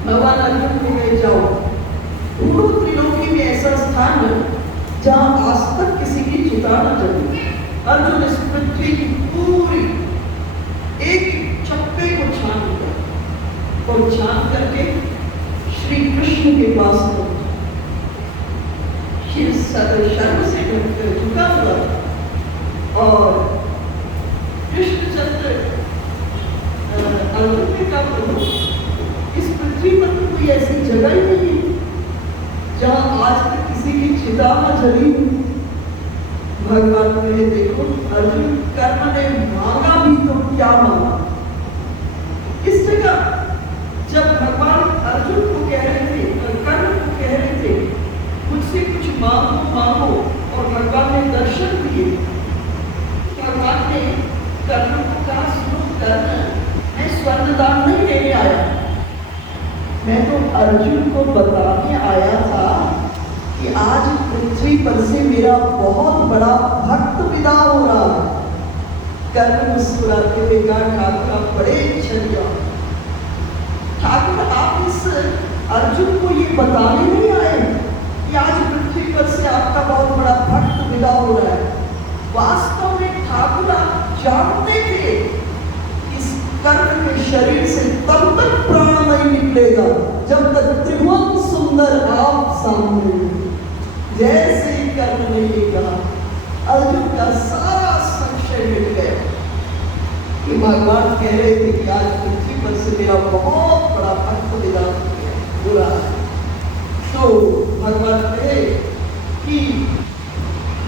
भगवान अर्जुन को कहे जाओ पूर्व त्रिलोकी में ऐसा स्थान है जहां आज तक किसी की चिता न जले। अर्जुन इस पृथ्वी की पूरी एक चप्पे को छान दिया और छान करके श्री कृष्ण के पास पहुंचा। शिव शर्म से झुका हुआ और कृष्णचंद्र अर्जुन ने कहा प्रभु इस पृथ्वी पर तो कोई ऐसी जगह ही नहीं जहां आज तक किसी की चिता न जली। भगवान ने देखो अर्जुन कर्ण ने मांगा भी तो क्या मांगा। इस जगह जब भगवान अर्जुन को कह रहे थे, कर्ण को कह रहे थे मुझसे कुछ मांगो मांगो और भगवान ने दर्शन दिए, भगवान ने कर्ण को कहा सुनो कर्ण मैं स्वर्ण दान नहीं लेने आया, मैं तो अर्जुन को बताने आया था कि आज पृथ्वी पर से मेरा बहुत बड़ा भक्त विदा हो रहा है। कर्ण मुस्कुराते हुए कहा, ठाकुर आप बड़े छलिया। ठाकुर आप इस अर्जुन को ये बताने नहीं आए कि आज पृथ्वी पर से आपका बहुत बड़ा भक्त विदा हो रहा है। वास्तव में ठाकुर आप जानते थे इस कर्ण के शरीर से तब तक प्राण नहीं निकलेगा जब तक त्रिभुवन सुंदर आप सामने। जैसे ही कर्ण ने ये कहा, अर्जुन का सारा संशय मिट गया कि भगवान कह रहे थे कि आज पृथ्वी पर से मेरा बहुत बड़ा भक्त विदा हो रहा है। तो भगवान कहे कि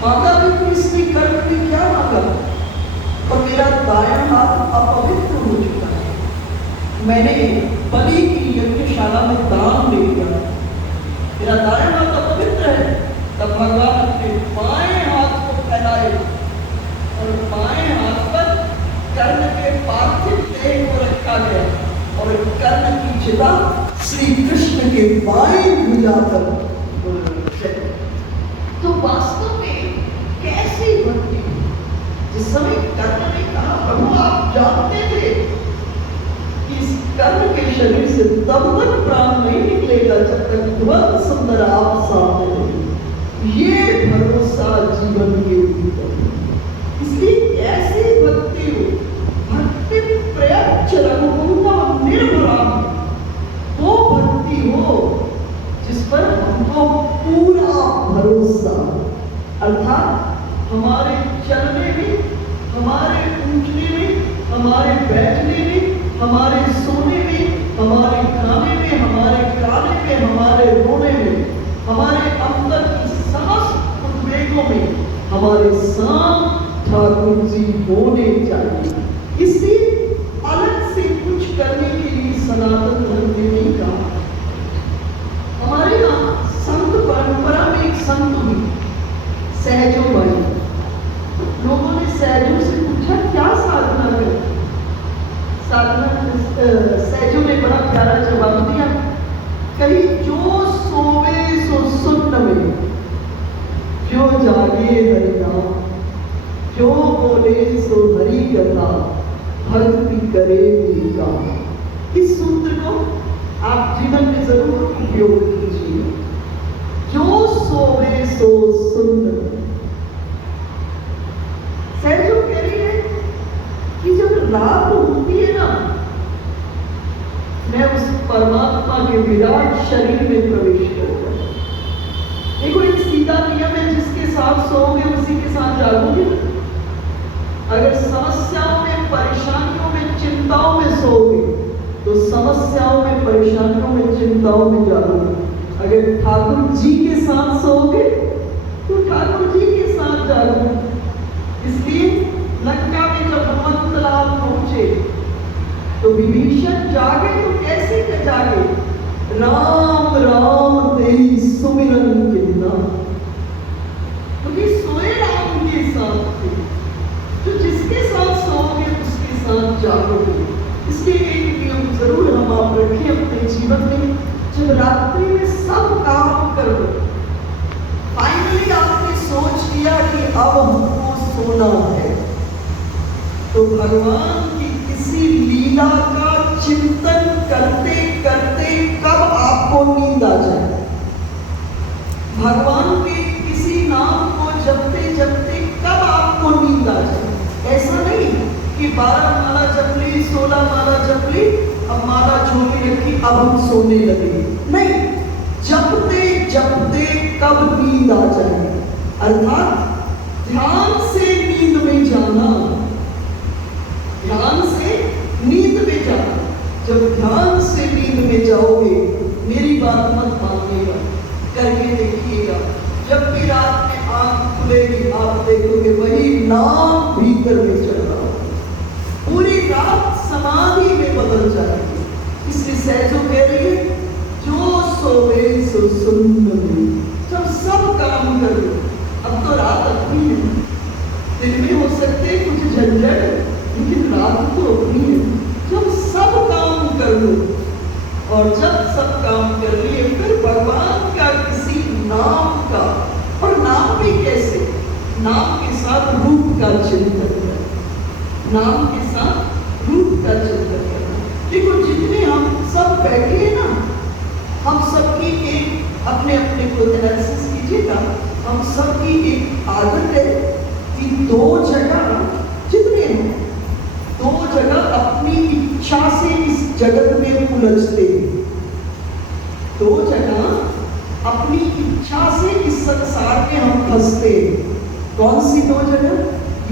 मांगा भी तो इसने कर्ण ने क्या मांगा, और मेरा दायां हाथ अपवित्र हो चुका है। मैंने बलि की यज्ञशाला में दान दे दिया, मेरा दायां हाथ अपवित्र है। तब भगवान अपने बाएं हाथ को फैलाए और बाएं हाथ पर कर्ण के पार्थिव देह को रखा गया और कर्ण की चिता श्री कृष्ण के बाएं भुजा पर। तो वास्तव में कैसी भक्ति। जिस समय कर्ण ने कहा, प्रभु आप जानते थे कि इस कर्ण के शरीर से तब तक प्राण नहीं निकलेगा जब तक त्रिभुवन सुंदर आप सामने हो। ये भरोसा जीवन के भीतर। इसलिए ऐसी भक्ति हो, भक्ति प्रयच्छ रघुकुंतम निर्भराम, वो भक्ति हो जिस पर हमको पूरा भरोसा, अर्थात हमारे चलने में, हमारे उठने में, हमारे बैठने में, हमारे सोने में, हमारे खाने में, हमारे गाने में, हमारे रोने में, हमारे अंदर की समस्त उद्वेगों में हमारे साथ ठाकुर जी होने चाहिए। इसलिए अलग से कुछ करने के लिए सनातन धर्म ने नहीं कहा। हमारे यहाँ संत परंपरा में एक संत हुई सहजो भाई। लोगों ने सहजो से पूछा क्या साधना है। सहजो ने बड़ा प्यारा जवाब दिया, कहीं जो सोवे सो सुन्न में, जो जागे हरि नाम, जो बोले सो हरि कथा, भक्ति करे का। इस सूत्र को आप जीवन में जरूर उपयोग कीजिए। जो सोवे सो सुन्न। सहजो कह रही है कि जब रात होती है ना, मैं उस परमात्मा के विराट शरीर में प्रवेश करूंगा। देखो एक सीधा नियम है, जिसके साथ सोओगे उसी के साथ जागोगे। अगर समस्याओं में, परेशानियों में, चिंताओं में सोओगे तो समस्याओं में, परेशानियों में, चिंताओं में जागोगे। अगर ठाकुर जी के साथ सोओगे तो ठाकुर जी के साथ जागोगे। इसलिए लंका में जब हनुमंतलाल पहुंचे तो विभीषण जागे तो कैसे के जागे, राम राम तेरी सुमिरन कितना। क्योंकि सोए राम के साथ थे। तो जिसके साथ सोओगे उसके साथ जागोगे। इसलिए एक नियम जरूर हम आप रखें अपने जीवन में। जब रात्रि में सब काम कर लो, फाइनली आपने सोच लिया कि अब हमको सोना है, तो भगवान की किसी लीला का चिंतन करते करते कब आपको नींद आ जाए, भगवान के किसी नाम को जपते जपते कब आपको नींद आ जाए। ऐसा नहीं कि 12 माला जप ली, 16 माला जप ली, अब माला झोली रखी, अब हम सोने लगे। नहीं, जपते जपते कब नींद आ जाए, अर्थात ध्यान से नींद में जाना, ध्यान से नींद में जाना। जब ध्यान से नींद में जाओगे, मेरी बात मत मानिएगा, करके देखिएगा। जब भी रात में आंख खुलेगी आप देखोगे वही नाम भीतर में चल रहा है, पूरी रात समाधि में बदल जाएगी। इसलिए सहजो कह रही है, जो सोवे सो सुन्न में। जब सब काम कर लो, अब तो रात अपनी है, दिन में हो सकते कुछ झंझट, लेकिन रात तो अपनी है। जब सब काम कर लो और जब सब नाम के साथ रूप का चिंतन करना, नाम के साथ रूप का चिंतन करना। देखो जितने हम सब बैठे हैं ना, हम सबकी एक अपने अपने को एनालिसिस कीजिएगा, हम सबकी एक आदत है कि दो जगह जितने हैं, दो जगह अपनी इच्छा से इस जगत में उलझते हैं, दो जगह अपनी इच्छा से इस संसार में हम फंसते हैं। कौन सी दो जगह?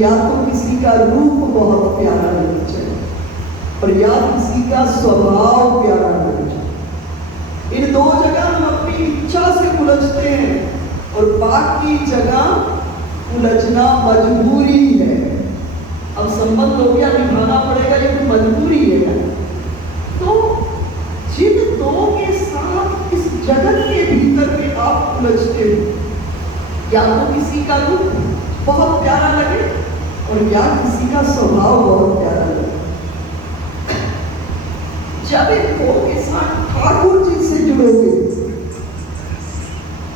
या तो किसी का रूप बहुत प्यारा लग जाए और या किसी का स्वभाव प्यारा लग जाए। इन दो जगह हम अपनी इच्छा से उलझते हैं और बाकी जगह उलझना मजबूरी है। अब संबंध हो गया, निभाना पड़ेगा, ये तो मजबूरी है। तो जिन दो के साथ इस जगत के भीतर में आप उलझते हो, या तो किसी का रूप बहुत प्यारा लगे और या किसी का स्वभाव बहुत प्यारा लगे। जब इन दो के साथ ठाकुर जी से जुड़ोगे,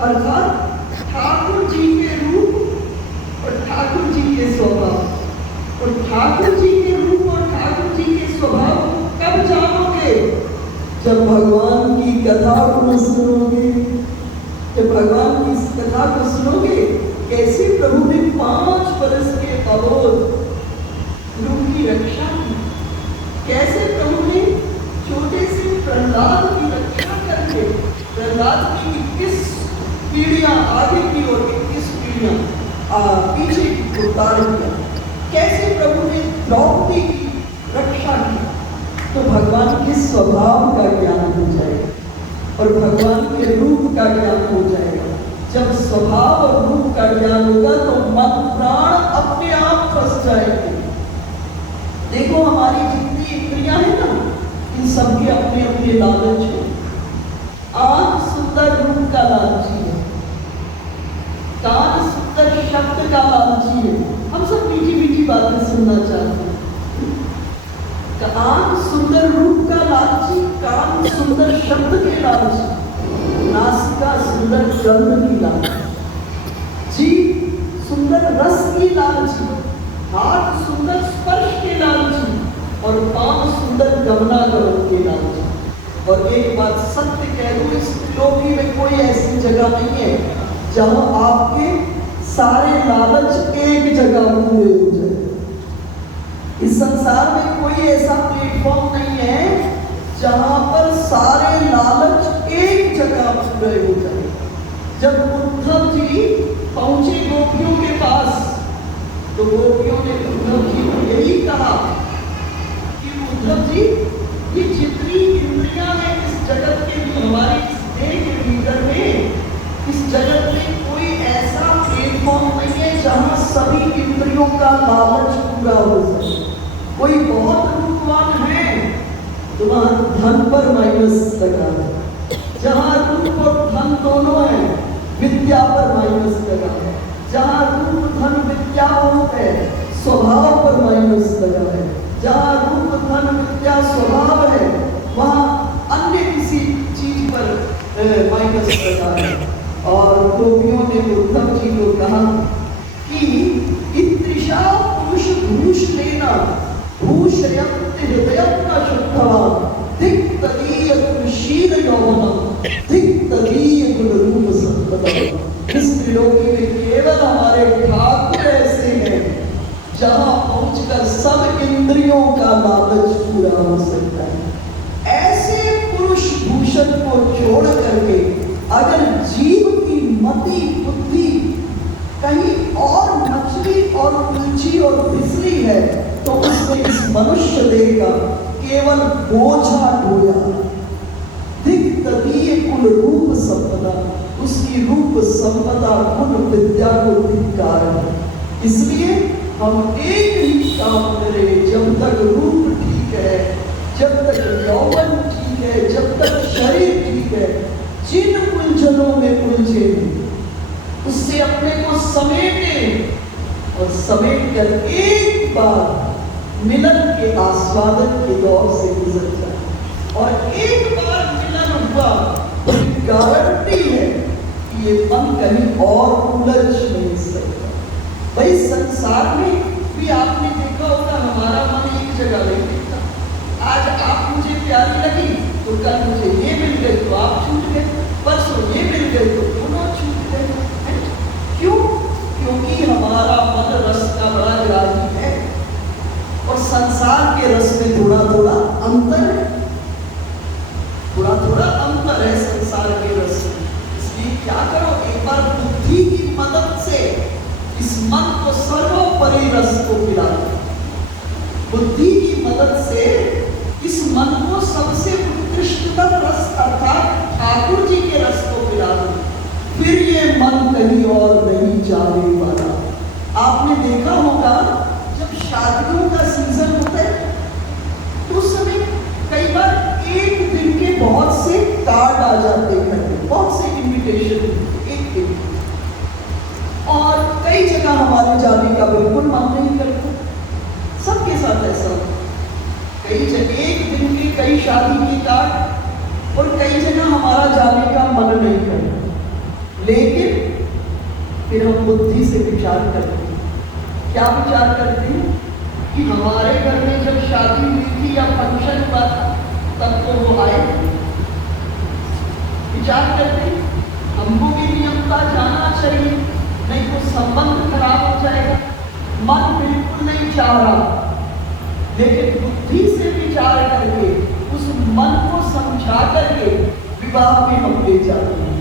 अर्थात ठाकुर जी के रूप और ठाकुर जी के स्वभाव, और ठाकुर जी के रूप और ठाकुर जी के स्वभाव कब जानोगे? जब भगवान की कथा को सुनोगे। जब भगवान की इस कथा को सुनोगे, कैसे प्रभु ने 5 वर्ष के अबोध रूप की रक्षा की, कैसे प्रभु ने छोटे से प्रहलाद की रक्षा करके प्रहलाद की 21 पीढ़ियां आगे की और 21 पीढ़ियां पीछे की उतार किया, कैसे प्रभु ने द्रौपदी की रक्षा की। तो भगवान के स्वभाव का ज्ञान हो जाएगा और भगवान के रूप का ज्ञान हो जाएगा। जब स्वभाव और रूप का ज्ञान होगा तो मन प्राण अपने आप फंस जाएंगे। देखो हमारी जितनी इंद्रियां हैं ना, इन सबके अपने अपने लालच है। आंख सुंदर रूप का लालची है, कान सुंदर शब्द का लालची है। हम सब मीठी मीठी बातें सुनना चाहते हैं। आंख सुंदर रूप का लालची, कान सुंदर शब्द के लालची, नासिका सुंदर गंध की लालची, जीभ सुंदर रस की लालची, हाथ सुंदर स्पर्श के लालची और पांव सुंदर गमनागमन के लालची। और एक बात सत्य कह दूं, इस त्रिलोकी में कोई ऐसी जगह नहीं है जहां आपके सारे लालच एक जगह पूरे हो जाए। इस संसार में कोई ऐसा प्लेटफॉर्म नहीं है जहां पर सारे लालच एक जगह पूरे हो जाए। जब उद्धव जी पहुंचे गोपियों के पास, तो गोपियों ने उद्धव जी को यही कहा कि उद्धव जी, ये जितनी इंद्रियां हैं इस जगत के, हमारी इस देह के भीतर में, इस जगत में कोई ऐसा प्लेटफॉर्म नहीं है जहां सभी इंद्रियों का लालच पूरा हो सके। कोई बहुत रूपवान है तो वहां धन पर माइनस लगा है, जहां रूप और धन दोनों है विद्या पर माइनस लगा है, जहां रूप धन विद्या बहुत है स्वभाव पर माइनस लगा है, जहां रूप धन विद्या स्वभाव है वहां अन्य किसी चीज पर माइनस लगा है। और गोपियों ने उद्धव जी को कहा कि इत्रिषा पुरुष भूष लेना भूषयन्ति हृदयं न शुद्धवान् दिक्तदीय गुणशील यौवनम् दिक्तदीय गुणरूप संपदम्। इस त्रिलोकी में केवल हमारे ठाकुर ऐसे हैं जहां पहुंचकर सब इंद्रियों का लालच पूरा हो सकता है। ऐसे पुरुष भूषण को छोड़ करके अगर जीव की मति बुद्धि कहीं और मछली और उलझी और फिसली है तो उसने इस मनुष्य देह का केवल बोझा ढोया। दिक्तदीय कुल रूप संपदा, उसकी रूप संपदा गुण विद्या को धिक्कार है। इसलिए हम एक ही काम करें, जब तक रूप ठीक है, जब तक यौवन ठीक है, जब तक शरीर ठीक है, जिन उलझनों में उलझे उससे अपने को समेटे और समेट कर एक बार मिलन के आस्वादन के दौर से गुजर जाए। और एक बार मिलन हुआ तो गारंटी है कि ये मन कहीं और उलझ नहीं सकता। संसार में भी आपने देखा होगा हमारा मन एक जगह नहीं टिकता। आज आप मुझे प्यारी लगी तो कल मुझे ये मिल गई तो आप छूट गए, परसों ये मिल गई तो दोनों छूट गए। क्यों? क्योंकि हमारा मन रस का बड़ा ग्राही है और संसार के रस में थोड़ा थोड़ा अंतर है, थोड़ा थोड़ा अंतर है संसार के रस में। इसलिए क्या करो, एक बार बुद्धि की मदद से इस मन को सर्वोपरि रस को पिला दो। बुद्धि की मदद से इस मन को सबसे उत्कृष्टतम रस अर्थात ठाकुर जी के रस को पिला दो, फिर ये मन कहीं और नहीं जाने वाला। आपने देखा होगा जब शादियों का सीजन होता है तो उस समय कई बार एक दिन के बहुत से कार्ड आ जाते हैं, बहुत से इनविटेशन एक दिन, और कई जगह हमारे जाने का बिल्कुल मन नहीं करता। सबके साथ ऐसा होता, कई जगह एक दिन के कई शादी के कार्ड और कई जगह हमारा जाने का मन नहीं करता। लेकिन फिर हम बुद्धि से विचार करते हैं। क्या विचार करते हैं कि हमारे घर में जब शादी हुई थी या फंक्शन हुआ था तब तो वो आए। विचार करते हैं हमको भी नियमता जाना चाहिए, नहीं तो संबंध खराब हो जाएगा। मन बिल्कुल नहीं चाह रहा, लेकिन बुद्धि से विचार करके उस मन को समझा करके विवाह में हम ले जाते हैं।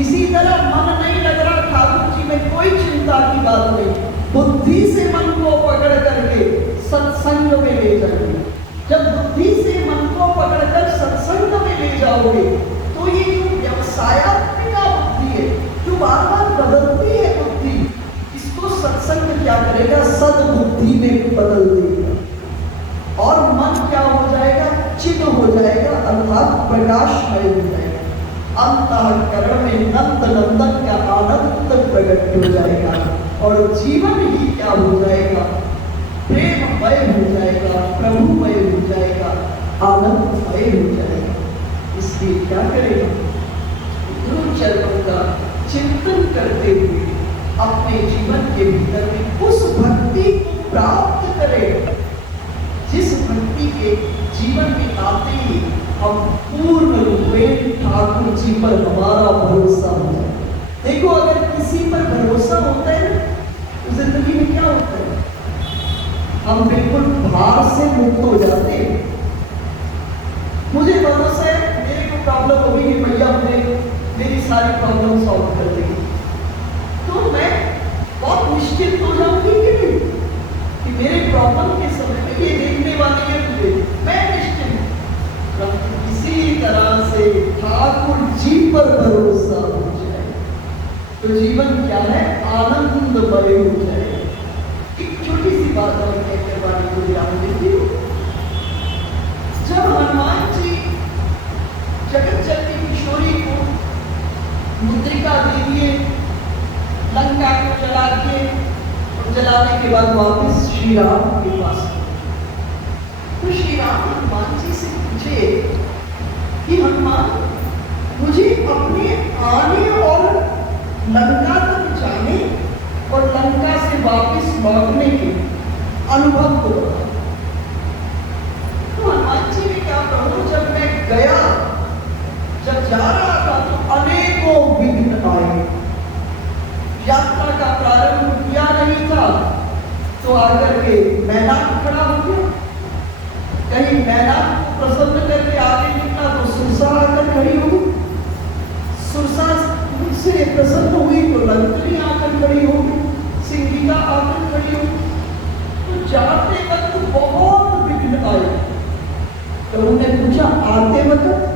इसी तरह मन नहीं लग रहा ठाकुर जी में, कोई चिंता की बात नहीं, बुद्धि से मन को पकड़ करके सत्संग में ले जाएंगे। जब बुद्धि से मन को पकड़कर सत्संग में ले जाओगे तो ये जो व्यवसायत्मिक बुद्धि है जो बार बार बदलती है बुद्धि, इसको सत्संग क्या करेगा, सद्बुद्धि में बदल देगा और मन क्या हो जाएगा, चिन्ह हो जाएगा अर्थात प्रकाशमय हो जाएगा। अंतःकरण में नंद नंदन का आनंद प्रकट हो जाएगा और जीवन ही क्या हो जाएगा, प्रेममय हो जाएगा, प्रभुमय हो जाएगा, आनंदमय हो जाएगा। इसलिए क्या करेगा, गुरु चरणों का चिंतन करते हुए अपने जीवन के भीतर में उस भक्ति को प्राप्त करेगा जिस भक्ति के जीवन में आते ही हम पूर्ण रूपेण ठाकुर जी पर हमारा भरोसा हो जाए। देखो अगर किसी पर भरोसा होता है तो जिंदगी में क्या होता है, हम बिल्कुल भार से मुक्त हो जाते हैं। मुझे भरोसा है मेरे को प्रॉब्लम होगी कि भैया मेरी सारी प्रॉब्लम सॉल्व कर देगी, तो मैं बहुत निश्चित हो जाऊंगी कि नहीं कि मेरे प्रॉब्लम के समय में ये देखने वाली है मुझे, मैं निश्चित। इसी तरह से ठाकुर जी पर भरोसा हो जाए तो जीवन क्या है, आनंदमय हो जाए। एक छोटी सी बात और कहकर वाणी को विराम देती हूँ। जब हनुमान जी जगत जननी किशोरी को मुद्रिका दे दिए, लंका को जला दिए और जलाने के बाद वापस श्री राम के पास, तो श्री राम हनुमान जी से पूछे कि हनुमान मुझे अपने आने और लंका तक जाने और लंका से वापस लौटने के अनुभव को बताओ। तो हनुमान जी ने क्या कहा, जब मैं गया, जब जा रहा था तो अनेकों विघ्न आए, यात्रा का प्रारंभ किया नहीं था तो आकर के मैदान खड़ा हो गया, कहीं मैदान को प्रसन्न करके आगे निकला तो सुरसा आकर खड़ी हो, सुरसा से प्रसन्न हुई तो लंकनी आकर खड़ी हो, सिंगिका आकर खड़ी हो। तो जाते वक्त बहुत विघ्न आए, तो उन्होंने पूछा आते वक्त,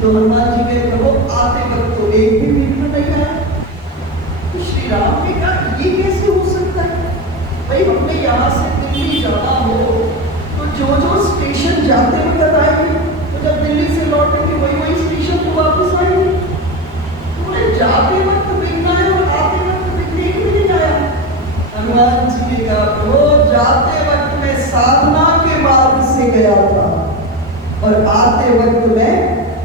तो हनुमान जी ने कहा आते वक्त तो एक भी विघ्न नहीं आया। तो श्री राम ने कहा ये कैसे हो सकता है, भाई हमने यहाँ से दिल्ली जाना हो तो जो स्टेशन जाते वक्त आएंगे, तो जब दिल्ली से लौटेंगे वही स्टेशन को वापस आएंगे। तो जाते वक्त विघ्न आया और आते वक्त विघ्न एक भी नहीं आया। हनुमान जी ने कहा वो जाते वक्त मैं साधना के मार्ग से गया था और आते वक्त मैं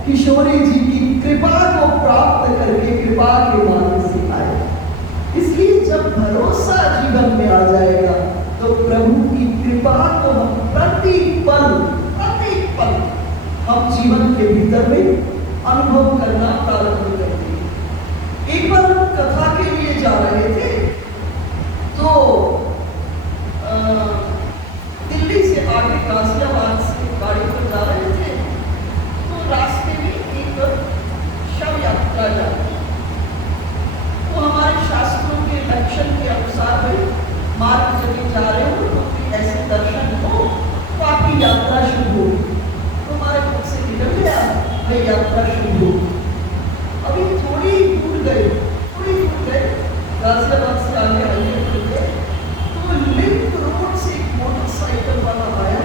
किशोरी जी की कृपा को प्राप्त करके कृपा के मार्ग से आया। इसलिए जब भरोसा जीवन जीवन में आ जाएगा तो प्रभु की कृपा को हम प्रतिपल हम जीवन के भीतर में अनुभव करना प्रारंभ करते हैं। एक बार हम कथा के लिए जा रहे थे तो दिल्ली से आगे गाजियाबाद से गाड़ी पर जा रहे थे तो रास्ते में एक शव यात्रा जाती है। तो हमारे शास्त्रों के लक्षण के अनुसार भाई मार्ग चले जा रहे हो तो कोई ऐसे दर्शन हो तो आपकी यात्रा शुरू हो। तो हमारे मुख से निकल गया भाई यात्रा शुरू हो। अभी थोड़ी दूर गए गाजियाबाद से आगे हाईवे पर गए तो लिंक रोड से एक मोटरसाइकिल वाला आया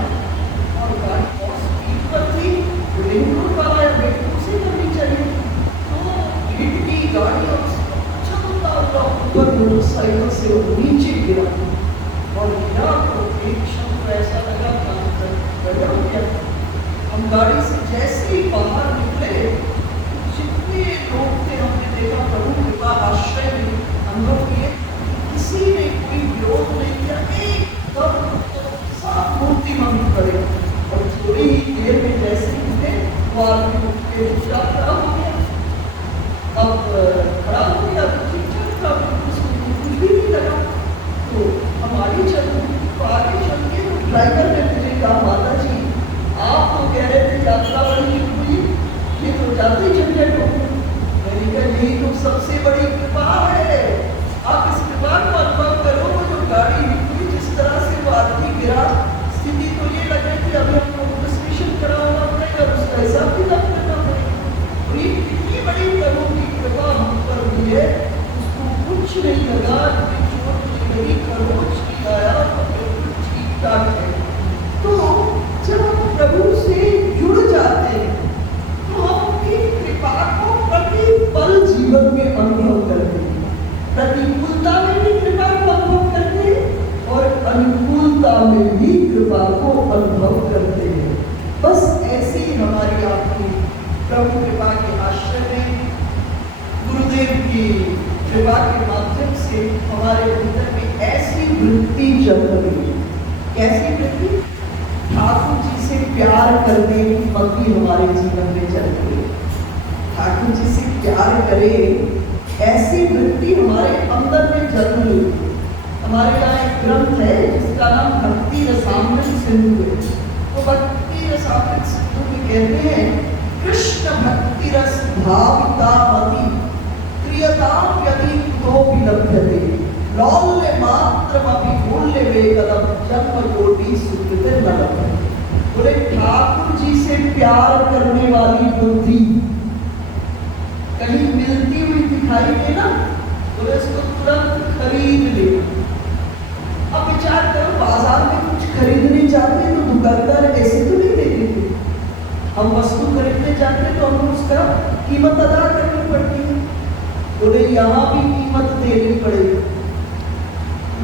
और गाड़ी बहुत स्पीड पर थी। लिंक रोड वाला है ब्रेक उसे करनी चाहिए तो हिट की गाड़ी और चलता हुआ ऊपर मोटरसाइकिल से वो नीचे गिरा और गिरा तो एक क्षण को ऐसा लगा गया हो गया। हम गाड़ी से जैसे ही बाहर निकले जितने लोग थे हमने देखा प्रभु कृपा आश्रय में अनुभव किए। किसी ने कोई विरोध नहीं किया, एकदम सब मूर्तिमंत करे और थोड़ी ही देर में जैसे ही थे वो आदमी उठ के दूसरा खड़ा हो गया। अब खड़ा हो गया तो ठीक ठाक था, उसको कुछ भी नहीं लगा। तो हम आगे चलते तो आगे चल के तो ड्राइवर ने मुझे कहा माता जी आप तो कह रहे थे यात्रा बड़ी हुई, ये तो जाते ही झंझट हो। मैंने कहा यही तो सबसे बड़ी कृपा है। आप इस कृपा को अनुभव करो। वो जो गाड़ी हुई जिस तरह से वो आदमी गिरा स्थिति तो ये लगे कि अभी हमको रजिस्ट्रेशन कराना पड़ेगा, उसका हिसाब किताब करना पड़ेगा। और ये कितनी बड़ी प्रभु की कृपा हम पर हुई है, उसको कुछ नहीं लगा, चोट नहीं लगी, खरोच नहीं आया, बिल्कुल ठीक ठाक है। तो जब हम प्रभु से जुड़ जाते हैं तो हम उनकी कृपा को प्रतिपल जीवन में अनुभव करते हैं। प्रतिकूलता में भी कृपा को अनुभव करते हैं और अनुकूलता में भी कृपा को अनुभव करते हैं। बस ऐसे ही हमारी आपकी प्रभु कृपा के आश्रय में गुरुदेव की कृपा के माध्यम से हमारे भीतर में ऐसी वृत्ति जन्म गई। कैसी वृत्ति? ठाकुर जी से प्यार करने की मति हमारे जीवन में चल रही। ठाकुर जी से प्यार करे ऐसी वृत्ति हमारे अंदर में जन्म ली। हमारे यहाँ एक ग्रंथ है जिसका नाम भक्ति रसामृत सिंधु है। तो भक्ति रसामृत सिंधु में कहते हैं कृष्ण भक्ति रस भाविता मति क्रियताम यदि तो विलभ्यते लौल्य मात्रम अभिमूल्य वेगलम जन्म कोटि सुकृते नलम। बोले ठाकुर जी से प्यार करने वाली बुद्धि कहीं मिलती हुई दिखाई दे ना, बोले उसको तुरंत खरीद ले। अब विचार करो बाजार में कुछ खरीदने जाते हैं तो दुकानदार ऐसे तो नहीं देते। हम वस्तु खरीदने जाते हैं तो हमको उसका कीमत अदा करनी पड़ती है। बोले यहाँ भी कीमत देनी पड़ेगी।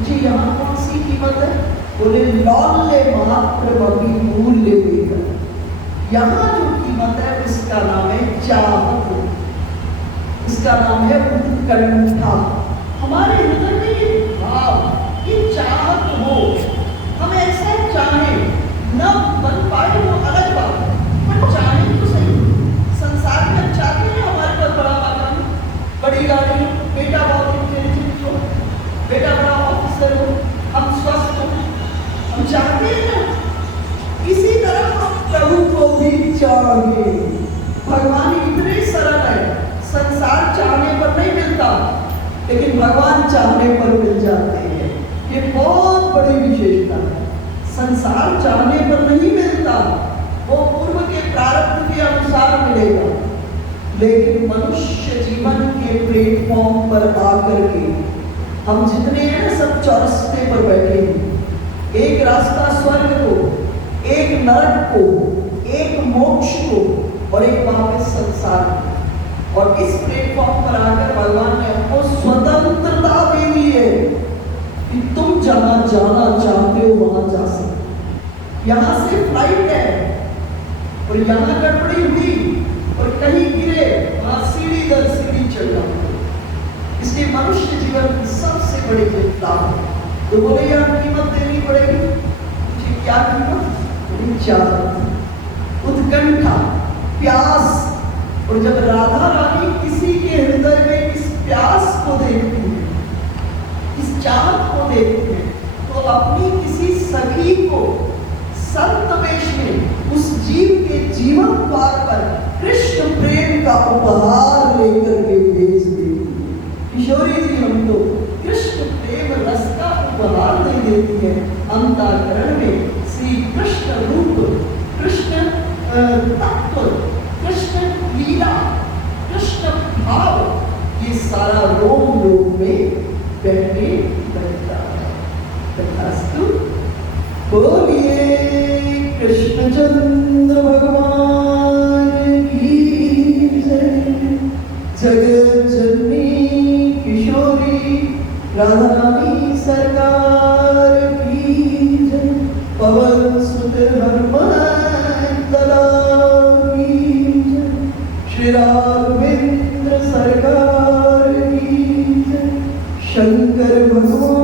जी यहाँ कौन सी कीमत है? बोले लौल्य मात्र अभिमूल्य वेगलम। यहाँ जो कीमत है उसका नाम है चाहत, इसका नाम है उत्कंठा। हमारे हृदय में ये भाव ये चाहत हो, हम ऐसा चाहें, न बन पाए वो अलग बात है, पर चाहें तो सही। संसार में चाहते हैं हमारे पास बड़ा मकान, बड़ी गाड़ी, बेटा बहुत इंटेलिजेंट हो, बेटा बड़ा ऑफिसर हो, हम स्वस्थ हो, हम चाहते हैं ना। इसी तरह हम प्रभु को भी चाहिए। भगवान इतने सरल है, संसार चाहने पर नहीं मिलता लेकिन भगवान चाहने पर मिल जाते हैं। ये बहुत बड़ी विशेषता है। संसार चाहने पर नहीं मिलता, वो पूर्व के प्रारब्ध के अनुसार मिलेगा, लेकिन मनुष्य जीवन के प्लेटफॉर्म पर आकर के हम जितने हैं ना सब चौरस्ते पर बैठे हैं। एक रास्ता स्वर्ग को, एक नरक को, एक मोक्ष को और एक वापस संसार को। और इस प्लेटफॉर्म पर आकर भगवान ने हमको स्वतंत्रता दे दी है कि तुम जहां जाना चाहते हो वहां जा सकते। यहां से फ्लाइट है और यहां गड़बड़ी हुई और कहीं गिरे, वहां सीढ़ी दर सीढ़ी चढ़ना। इसलिए मनुष्य जीवन की सबसे बड़ी चिंता तो बोले यार कीमत देनी पड़ेगी। मुझे क्या कीमत? चाहत, उत्कंठा, प्यास। और जब राधा रानी किसी के हृदय में इस प्यास को देखती है, इस चाहत को देखती है, तो अपनी किसी सखी को संत वेश में उस जीव के जीवन द्वार पर कृष्ण प्रेम का उपहार लेकर के भेज देती है। किशोरी जी हमको कृष्ण प्रेम रस का उपहार दे देती है। अंतःकरण में श्री कृष्ण रूप, कृष्ण तत्व, कृष्ण लीला, कृष्ण भाव, ये सारा रोम रोम में बैठे बैठता है। तथास्तु। बोलिए कृष्णचंद्र भगवान की जय। जगत जननी किशोरी राधा रानी सरकार की जय। पवन सुत हनुमान लाल की जय। श्री राघवेंद्र सरकार की जय। शंकर भगवान